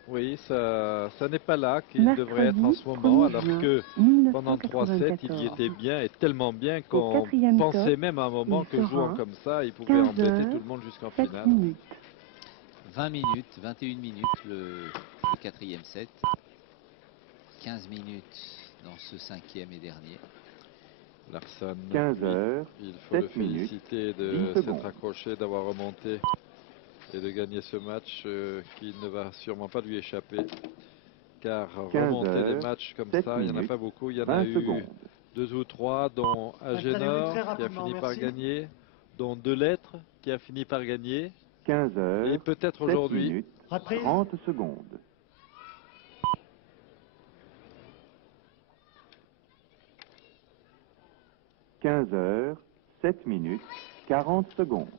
oui, ça n'est pas là qu'il devrait être en ce moment, alors que pendant 3-7, il y était bien, et tellement bien qu'on pensait même à un moment que jouant comme ça, il pouvait embêter tout le monde jusqu'en finale. 20 minutes, 21 minutes le 4e set. 15 minutes dans ce 5e et dernier. Larson, 15 heures, il faut 7 le féliciter de 10 s'être secondes. accroché, d'avoir remonté et de gagner ce match qui ne va sûrement pas lui échapper. Car 15 remonter des heures, matchs comme 7 ça, il n'y en a minutes, pas beaucoup. Il y en 20 a eu secondes. 2 ou 3, dont Agénor très qui a rapidement, fini par merci. gagner, dont Delettre qui a fini par gagner. 15 heures, Et peut-être 7 aujourd'hui. minutes, Reprise. 30 secondes. 15 heures, 7 minutes, 40 secondes.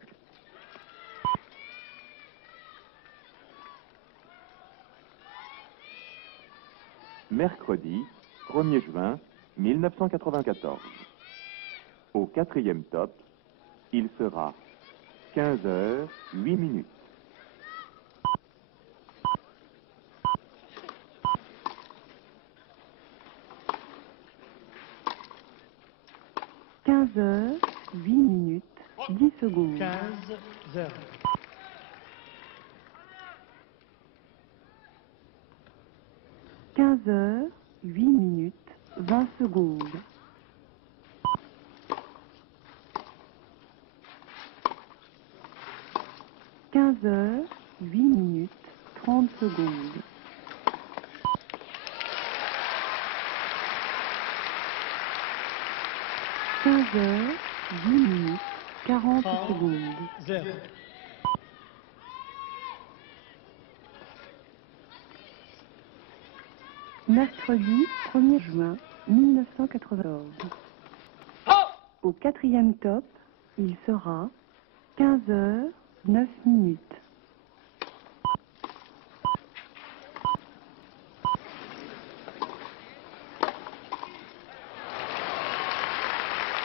Mercredi, 1er juin 1994. Au 4e top, il sera 15 heures, 8 minutes. 15 heures, 8 minutes, 10 secondes. 15-0. 15 heures, 8 minutes, 20 secondes. 15 heures, 8 minutes, 30 secondes. 15 heures, 8 minutes, 40 secondes. 0. Mercredi 1er juin 1994. Au 4e top, il sera 15 heures, 9 minutes.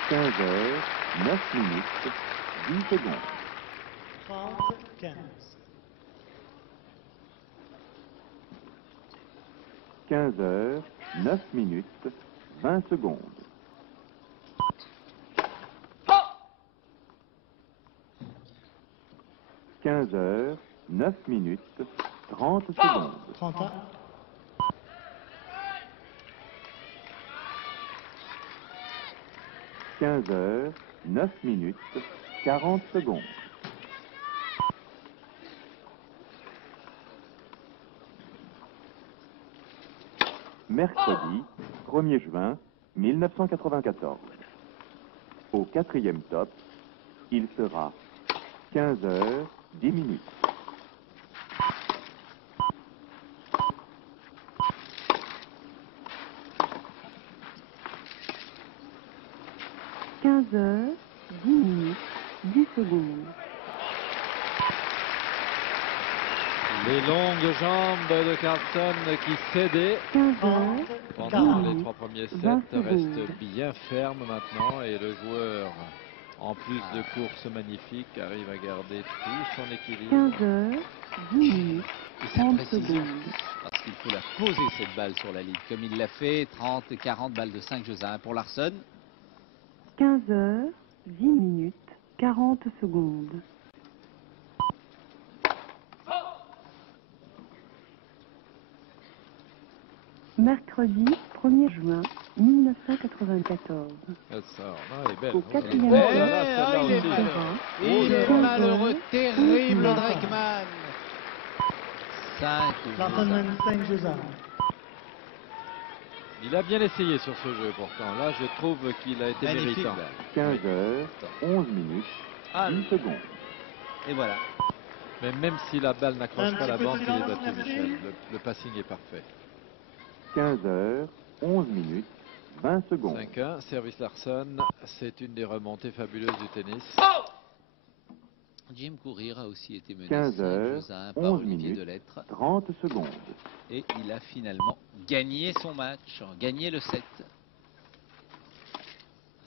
15 heures, 9 minutes, 10 secondes. 30-15. 15 heures, 9 minutes, 20 secondes. 15 heures, 9 minutes, 30 secondes. 31. 15 heures, 9 minutes, 40 secondes. Mercredi, 1er juin 1994. Au 4e top, il sera 15 heures, 10 minutes. 15h, 10 minutes, 10 secondes. Les longues jambes de Carlson qui cédaient 15h, pendant les 3 premiers sets restent bien fermes maintenant et le joueur, en plus de courses magnifiques, arrive à garder tout son équilibre. 15h, 10 minutes, Et sa 30 précision, secondes. parce qu'il faut la poser cette balle sur la ligne, comme il l'a fait, 30 et 40 balles de 5 jeux à 1 pour Larsson. 15h, 10 minutes, 40 secondes. Mercredi 1er juin 1994. Elle sort. Non, elle est belle. Au quatrième Oh là là, celle-là il est aussi. malheureux. Oh Il là est là. malheureux, terrible Dreckmann. 5 Larsson mène 5 jeux à 1. Il a bien essayé sur ce jeu pourtant. Là, je trouve qu'il a été Magnifique méritant. balle. 15h, 11 minutes, Ah, 10 secondes. et voilà. Mais même si la balle n'accroche Un pas la petit peu bande, de il est silence, battu, merci. Michel. Le passing est parfait. 15h, 11 minutes, 20 secondes. 5-1, service Larsson. C'est une des remontées fabuleuses du tennis. Jim Courier a aussi été mené 15 5 heures, jeux à 1 par 11 Olivier minutes, Delettre. 30 secondes. Et il a finalement gagné son match, gagné le set.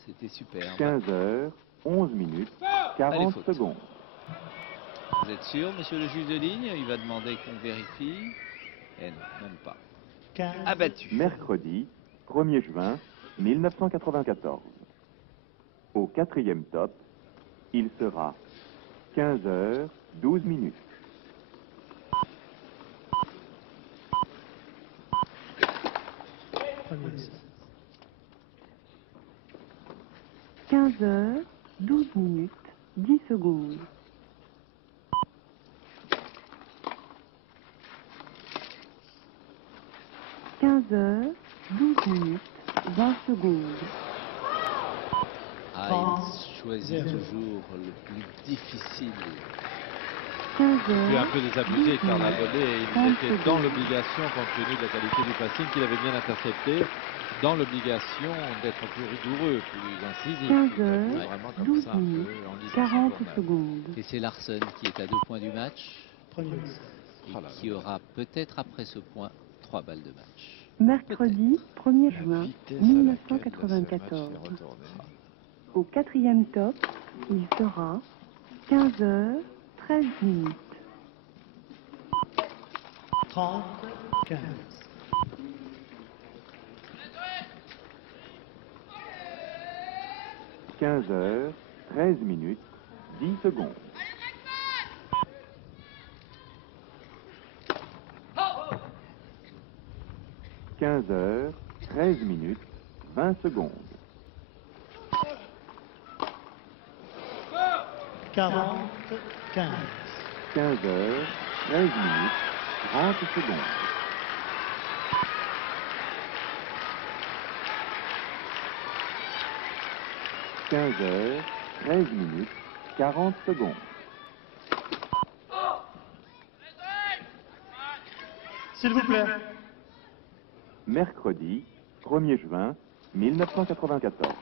C'était superbe. 15h, 11 minutes, Allez, 40 faute. secondes. Vous êtes sûr, monsieur le juge de ligne? Il va demander qu'on vérifie. Eh non, même pas. 15. Abattu. Mercredi, 1er juin 1994. Au 4e top, il sera 15h, 12 minutes. Premier set. 15h, 12 minutes, 10 secondes. 15h, 12 minutes, 20 secondes. Ah, il choisit toujours le plus difficile. 15h, Puis un peu désabusé par la volée et il était dans l'obligation, compte tenu de la qualité du passing qu'il avait bien intercepté, dans l'obligation d'être plus rigoureux, plus incisif. 15h, Vraiment comme 12 ça, un minutes, peu en lisant 40 son journal. secondes. Et c'est Larsson qui est à 2 points du match Premier set. et Oh là là. qui aura peut-être après ce point 3 balles de match. Mercredi 1er La juin vitesse à laquelle ce match 1994. s'est retourné. Au 4e top, il sera 15h, 13 minutes. 30, 15. 15h, 13 minutes, 10 secondes. 15h, 13 minutes, 20 secondes. 40, 15. 15h, 13 minutes, 30 secondes. 15h, 13 minutes, 40 secondes. S'il vous plaît. Mercredi, 1er juin 1994.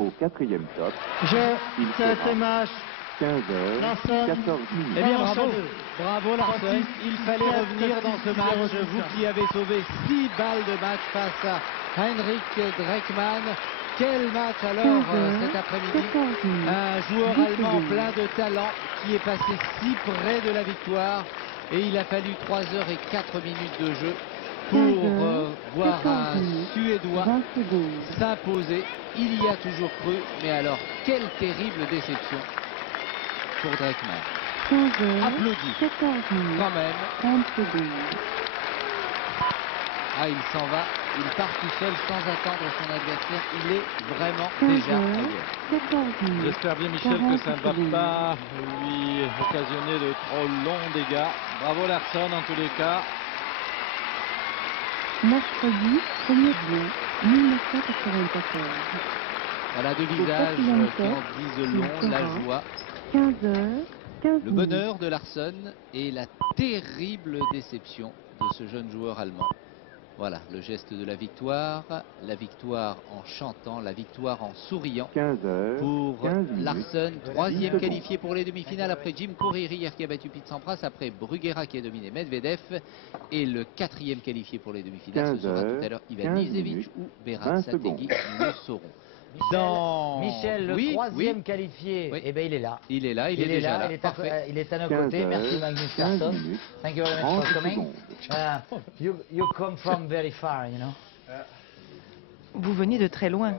Au 4e top, Je il set sera et match. 15h, Larsson. 14 minutes. Eh bien, Manche à bravo. deux. Bravo Larsson. Il fallait 7, revenir dans ce 6, match. 0, Vous qui avez sauvé 6 balles de match face à Heinrich Dreckmann. Quel match alors cet après-midi. 14 minutes. Un joueur 10 allemand secondes. plein de talent qui est passé si près de la victoire. Et il a fallu 3 heures et 4 minutes de jeu pour 15h, voir 14 un minutes, Suédois 20 secondes. s'imposer. Il y a toujours cru, mais alors quelle terrible déception pour Dreckmann. 15h, Applaudis 14 minutes, quand même. 30 secondes. Ah, il s'en va, il part tout seul sans attendre son adversaire. Il est vraiment 15 déjà heures, ailleurs. 14 minutes. J'espère bien, Michel, que 40 ça ne va secondes. pas lui occasionner de trop longs dégâts. Bravo Larsson en tous les cas. Mercredi 1er juin 1994. Voilà deux Au visages quatrième qui en top, disent il long, la sera joie, 15h, 15 le minutes. bonheur de Larsson et la terrible déception de ce jeune joueur allemand. Voilà, le geste de la victoire en chantant, la victoire en souriant 15 heures, pour 15 minutes, Larsen, 10 troisième secondes. qualifié pour les demi-finales après Jim Courier hier qui a battu Pete Sampras, après Bruguera qui a dominé Medvedev, et le quatrième qualifié pour les demi-finales, ce 15 sera tout heures, à l'heure 15 Ivan Nizevic minutes, ou 20 Berat Sategui, secondes. nous le saurons. Michel, le troisième qualifié, Oui. eh ben, il est là. Il est là, il est déjà là, il est, parfait. il est à nos 15 côtés. Merci heures, Magnus 15 Carlson. minutes, Thank you very much 30 for coming. secondes. You come from very far, you know. Vous venez de très loin.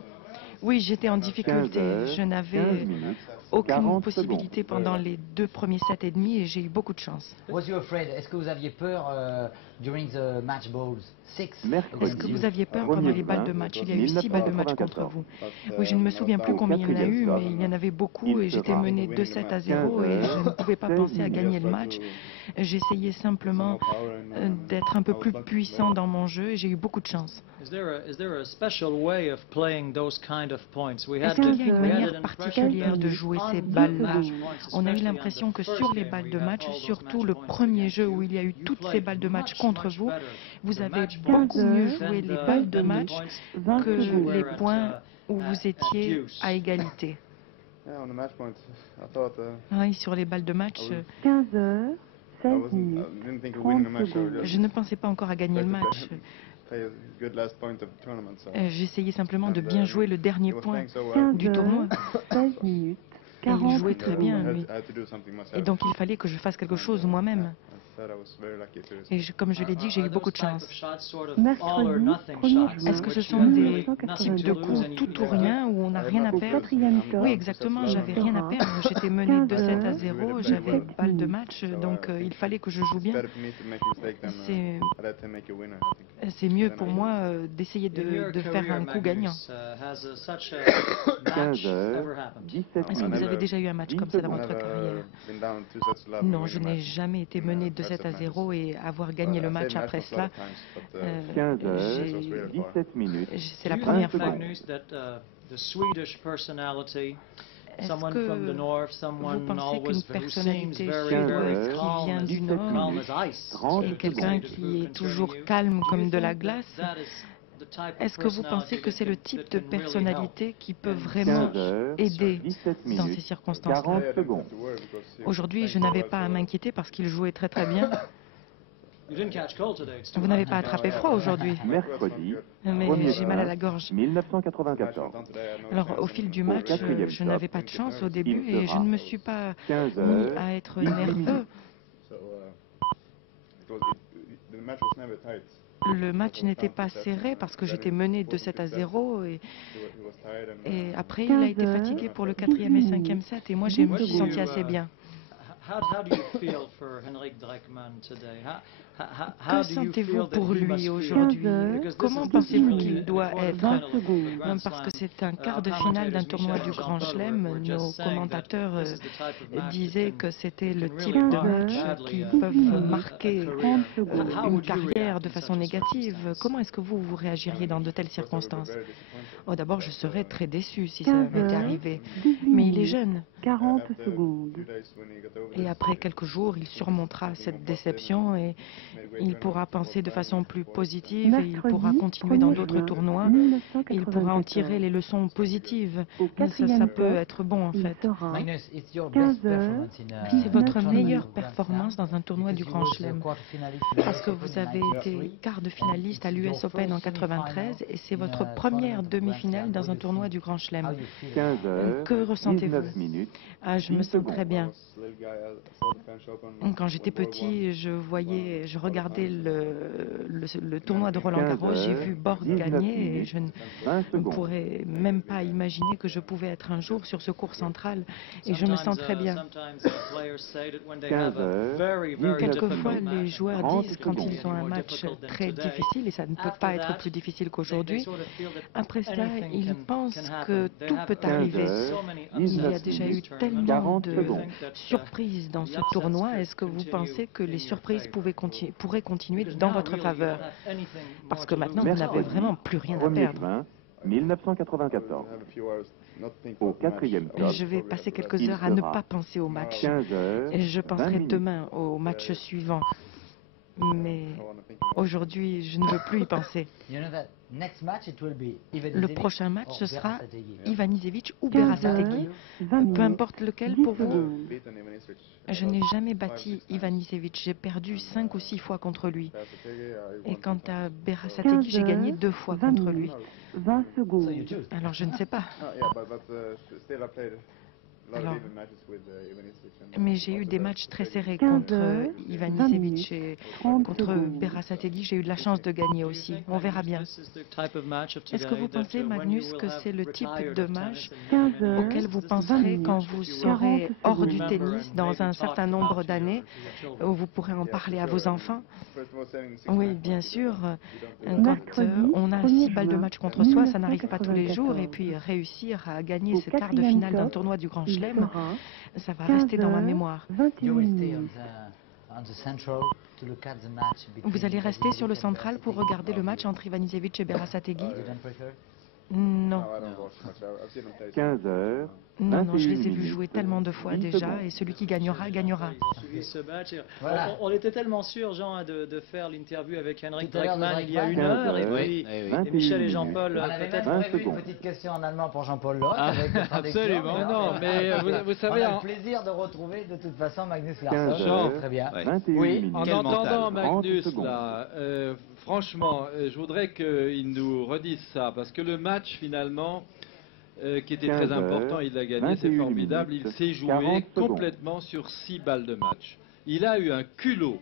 Oui, j'étais en difficulté. 15 heures, Je 15 n'avais minutes, aucune 40 possibilité secondes. pendant les 2 premiers sets et demi et j'ai eu beaucoup de chance. Was you afraid? Est-ce que vous aviez peur during the match balls? Mercredi, Est-ce que vous aviez peur premier pendant les balles de point, match? Il y a eu 6 balles de match contre vous. Oui, je ne me souviens plus combien il y en a eu, mais il y en avait beaucoup et j'étais menée 2-7-0 et je ne pouvais pas penser à gagner le match. J'essayais simplement d'être un peu plus puissant dans mon jeu et j'ai eu beaucoup de chance. Est-ce qu'il y a une manière particulière de jouer ces balles-là? On a eu l'impression que sur les balles de match, surtout le premier jeu où il y a eu toutes ces balles de match contre vous, vous avez beaucoup mieux joué les balles de match que les points où vous étiez à égalité. Oui, sur les balles de match, 15 heures, 16 minutes, 30 secondes. je ne pensais pas encore à gagner le match. J'essayais simplement de bien jouer le dernier point 15 du tournoi. heures, 16 minutes, Et il 40 jouait très bien, secondes. lui. Et donc il fallait que je fasse quelque chose moi-même. Et comme je l'ai dit, j'ai eu beaucoup de chance. Mercredi, 1er juin. Est-ce que ce sont des types de coups tout ou rien où on n'a rien à perdre? Quatrième top. Oui, exactement, j'avais rien à perdre. J'étais menée 2-7-0, j'avais balle de match, donc il fallait que je joue bien. C'est mieux pour moi d'essayer de faire un coup gagnant. 15 heures, 17 Est-ce que vous avez minutes. déjà eu un match comme ça dans votre carrière? Non, je n'ai jamais été menée 2-7-0 et avoir gagné le match après cela. 15 heures, 17 minutes. C'est la première fois. Est-ce que vous pensez qu'une personnalité suédoise qui vient du Nord et quelqu'un qui est toujours calme comme de la glace, est-ce que vous pensez que c'est le type de personnalité qui peut vraiment 15 heures, aider 17 dans ces minutes, circonstances-là? 40 secondes. Aujourd'hui, je n'avais pas à m'inquiéter parce qu'il jouait très très bien. Vous n'avez pas attrapé froid aujourd'hui, Mercredi, mais premier j'ai mal à la point, gorge. 1994. Alors, au fil du match, quatrième je n'avais pas de chance au début et je ne me suis pas 15 mis heures, à être 18 nerveux. minutes. Le match n'était pas serré parce que j'étais menée 2-7-0 et après il a été fatigué pour le 4e et 5e set et moi je me suis sentie assez bien. Que sentez-vous pour lui aujourd'hui? Comment pensez-vous qu'il doit être? Parce que c'est un quart de finale d'un tournoi du Grand Chelem. Nos commentateurs disaient que c'était le type de match qui peuvent marquer une carrière de façon négative. Comment est-ce que vous réagiriez dans de telles circonstances? Oh, d'abord, je serais très déçue si ça m'était arrivé. Mais il est jeune. 40 secondes. Et après quelques jours, il surmontera cette déception et il pourra penser de façon plus positive et il pourra continuer dans d'autres tournois. Et il pourra en tirer les leçons positives. Ça peut être bon en fait. 15 heures, C'est votre meilleure performance dans un tournoi du Grand Chelem. Parce que vous avez été quart de finaliste à l'US Open en 93 et c'est votre première demi-finale dans un tournoi du Grand Chelem. 15 heures, Que ressentez-vous? 19 minutes. Ah, je me sens très bien. Quand j'étais petit, je regardais le tournoi de Roland Garros, j'ai vu Borg gagner et je ne pourrais même pas imaginer que je pouvais être un jour sur ce court central et je me sens très bien. 15 heures, Quelquefois, les joueurs disent quand ils ont un match très difficile, et ça ne peut pas être plus difficile qu'aujourd'hui, après cela, ils pensent que tout peut arriver. Il y a déjà eu tellement de surprises dans ce tournoi. Est-ce que vous pensez que les surprises pourraient continuer dans votre faveur? Parce que maintenant, vous n'avez vraiment plus rien à 1er perdre. juin, 1994. Au 4e top, Je vais passer quelques il heures à ne sera pas penser au match. 15 heures, Et je 20 penserai minutes. demain au match suivant. Mais aujourd'hui, je ne veux plus y penser. Le prochain match, ce sera Ivanisevic ou Berasategui. Peu importe lequel pour vous. Je n'ai jamais battu Ivanisevic. J'ai perdu 5 ou 6 fois contre lui. Et quant à Berasategui, j'ai gagné 2 fois contre lui. 20 secondes. Alors je ne sais pas. Alors, mais j'ai eu des matchs très serrés contre Ivanisevic et contre Berasategui. J'ai eu de la chance de gagner aussi. On verra bien. Est-ce que vous pensez, Magnus, que c'est le type de match auquel vous penserez quand vous serez hors du tennis dans un certain nombre d'années, où vous pourrez en parler à vos enfants? Oui, bien sûr. Quand on a 6 balles de match contre soi, ça n'arrive pas tous les jours. Et puis réussir à gagner ce quart de finale d'un tournoi du Grand Chelem, ça va rester dans ma mémoire. Vous allez rester sur le central pour regarder le match entre Ivanisevic et Berasategui? Non. 15 heures. Non, je les ai vus jouer tellement de fois déjà, et celui qui gagnera, gagnera. Voilà. On était tellement sûrs, Jean, de faire l'interview avec Henrik Dreckmann il y a 1 heure, et puis et Michel et Jean-Paul, peut-être... On avait prévu une petite question en allemand pour Jean-Paul Loth. Absolument, non, mais vous savez... On a le plaisir de retrouver de toute façon Magnus Larsson. Très bien. Oui, en entendant Magnus là, franchement, je voudrais qu'il nous redise ça, parce que le match finalement, qui était très important, il a gagné, c'est formidable, il s'est joué complètement sur 6 balles de match. Il a eu un culot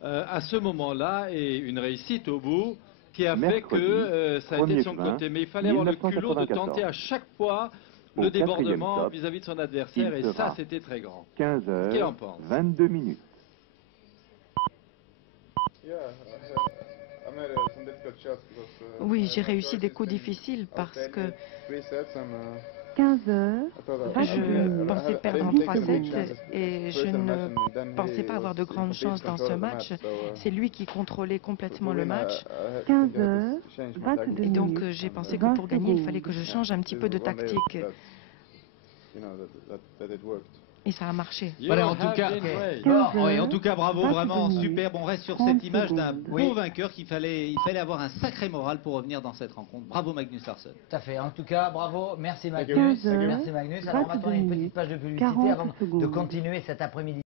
à ce moment-là et une réussite au bout qui a fait que ça a été de son côté. Mais il fallait avoir le culot de tenter à chaque fois le débordement vis-à-vis de son adversaire, et ça c'était très grand. 15 heures, Qu'est-ce qu'il en pense? 22 minutes. Oui, j'ai réussi des coups difficiles parce que 15 heures. je pensais perdre en 3-7 et je ne pensais pas avoir de grandes chances dans ce match. C'est lui qui contrôlait complètement le match. 15 heures, 22 Et donc minutes, j'ai pensé que pour gagner, il fallait que je change un petit peu de tactique. Et ça a marché. Voilà, en tout cas, bravo, vraiment superbe. On reste sur cette image d'un beau vainqueur qu'il fallait avoir un sacré moral pour revenir dans cette rencontre. Bravo Magnus Larsson. Tout à fait. En tout cas, bravo. Merci Magnus. Merci Magnus. Alors maintenant, une petite page de publicité avant de continuer cet après-midi.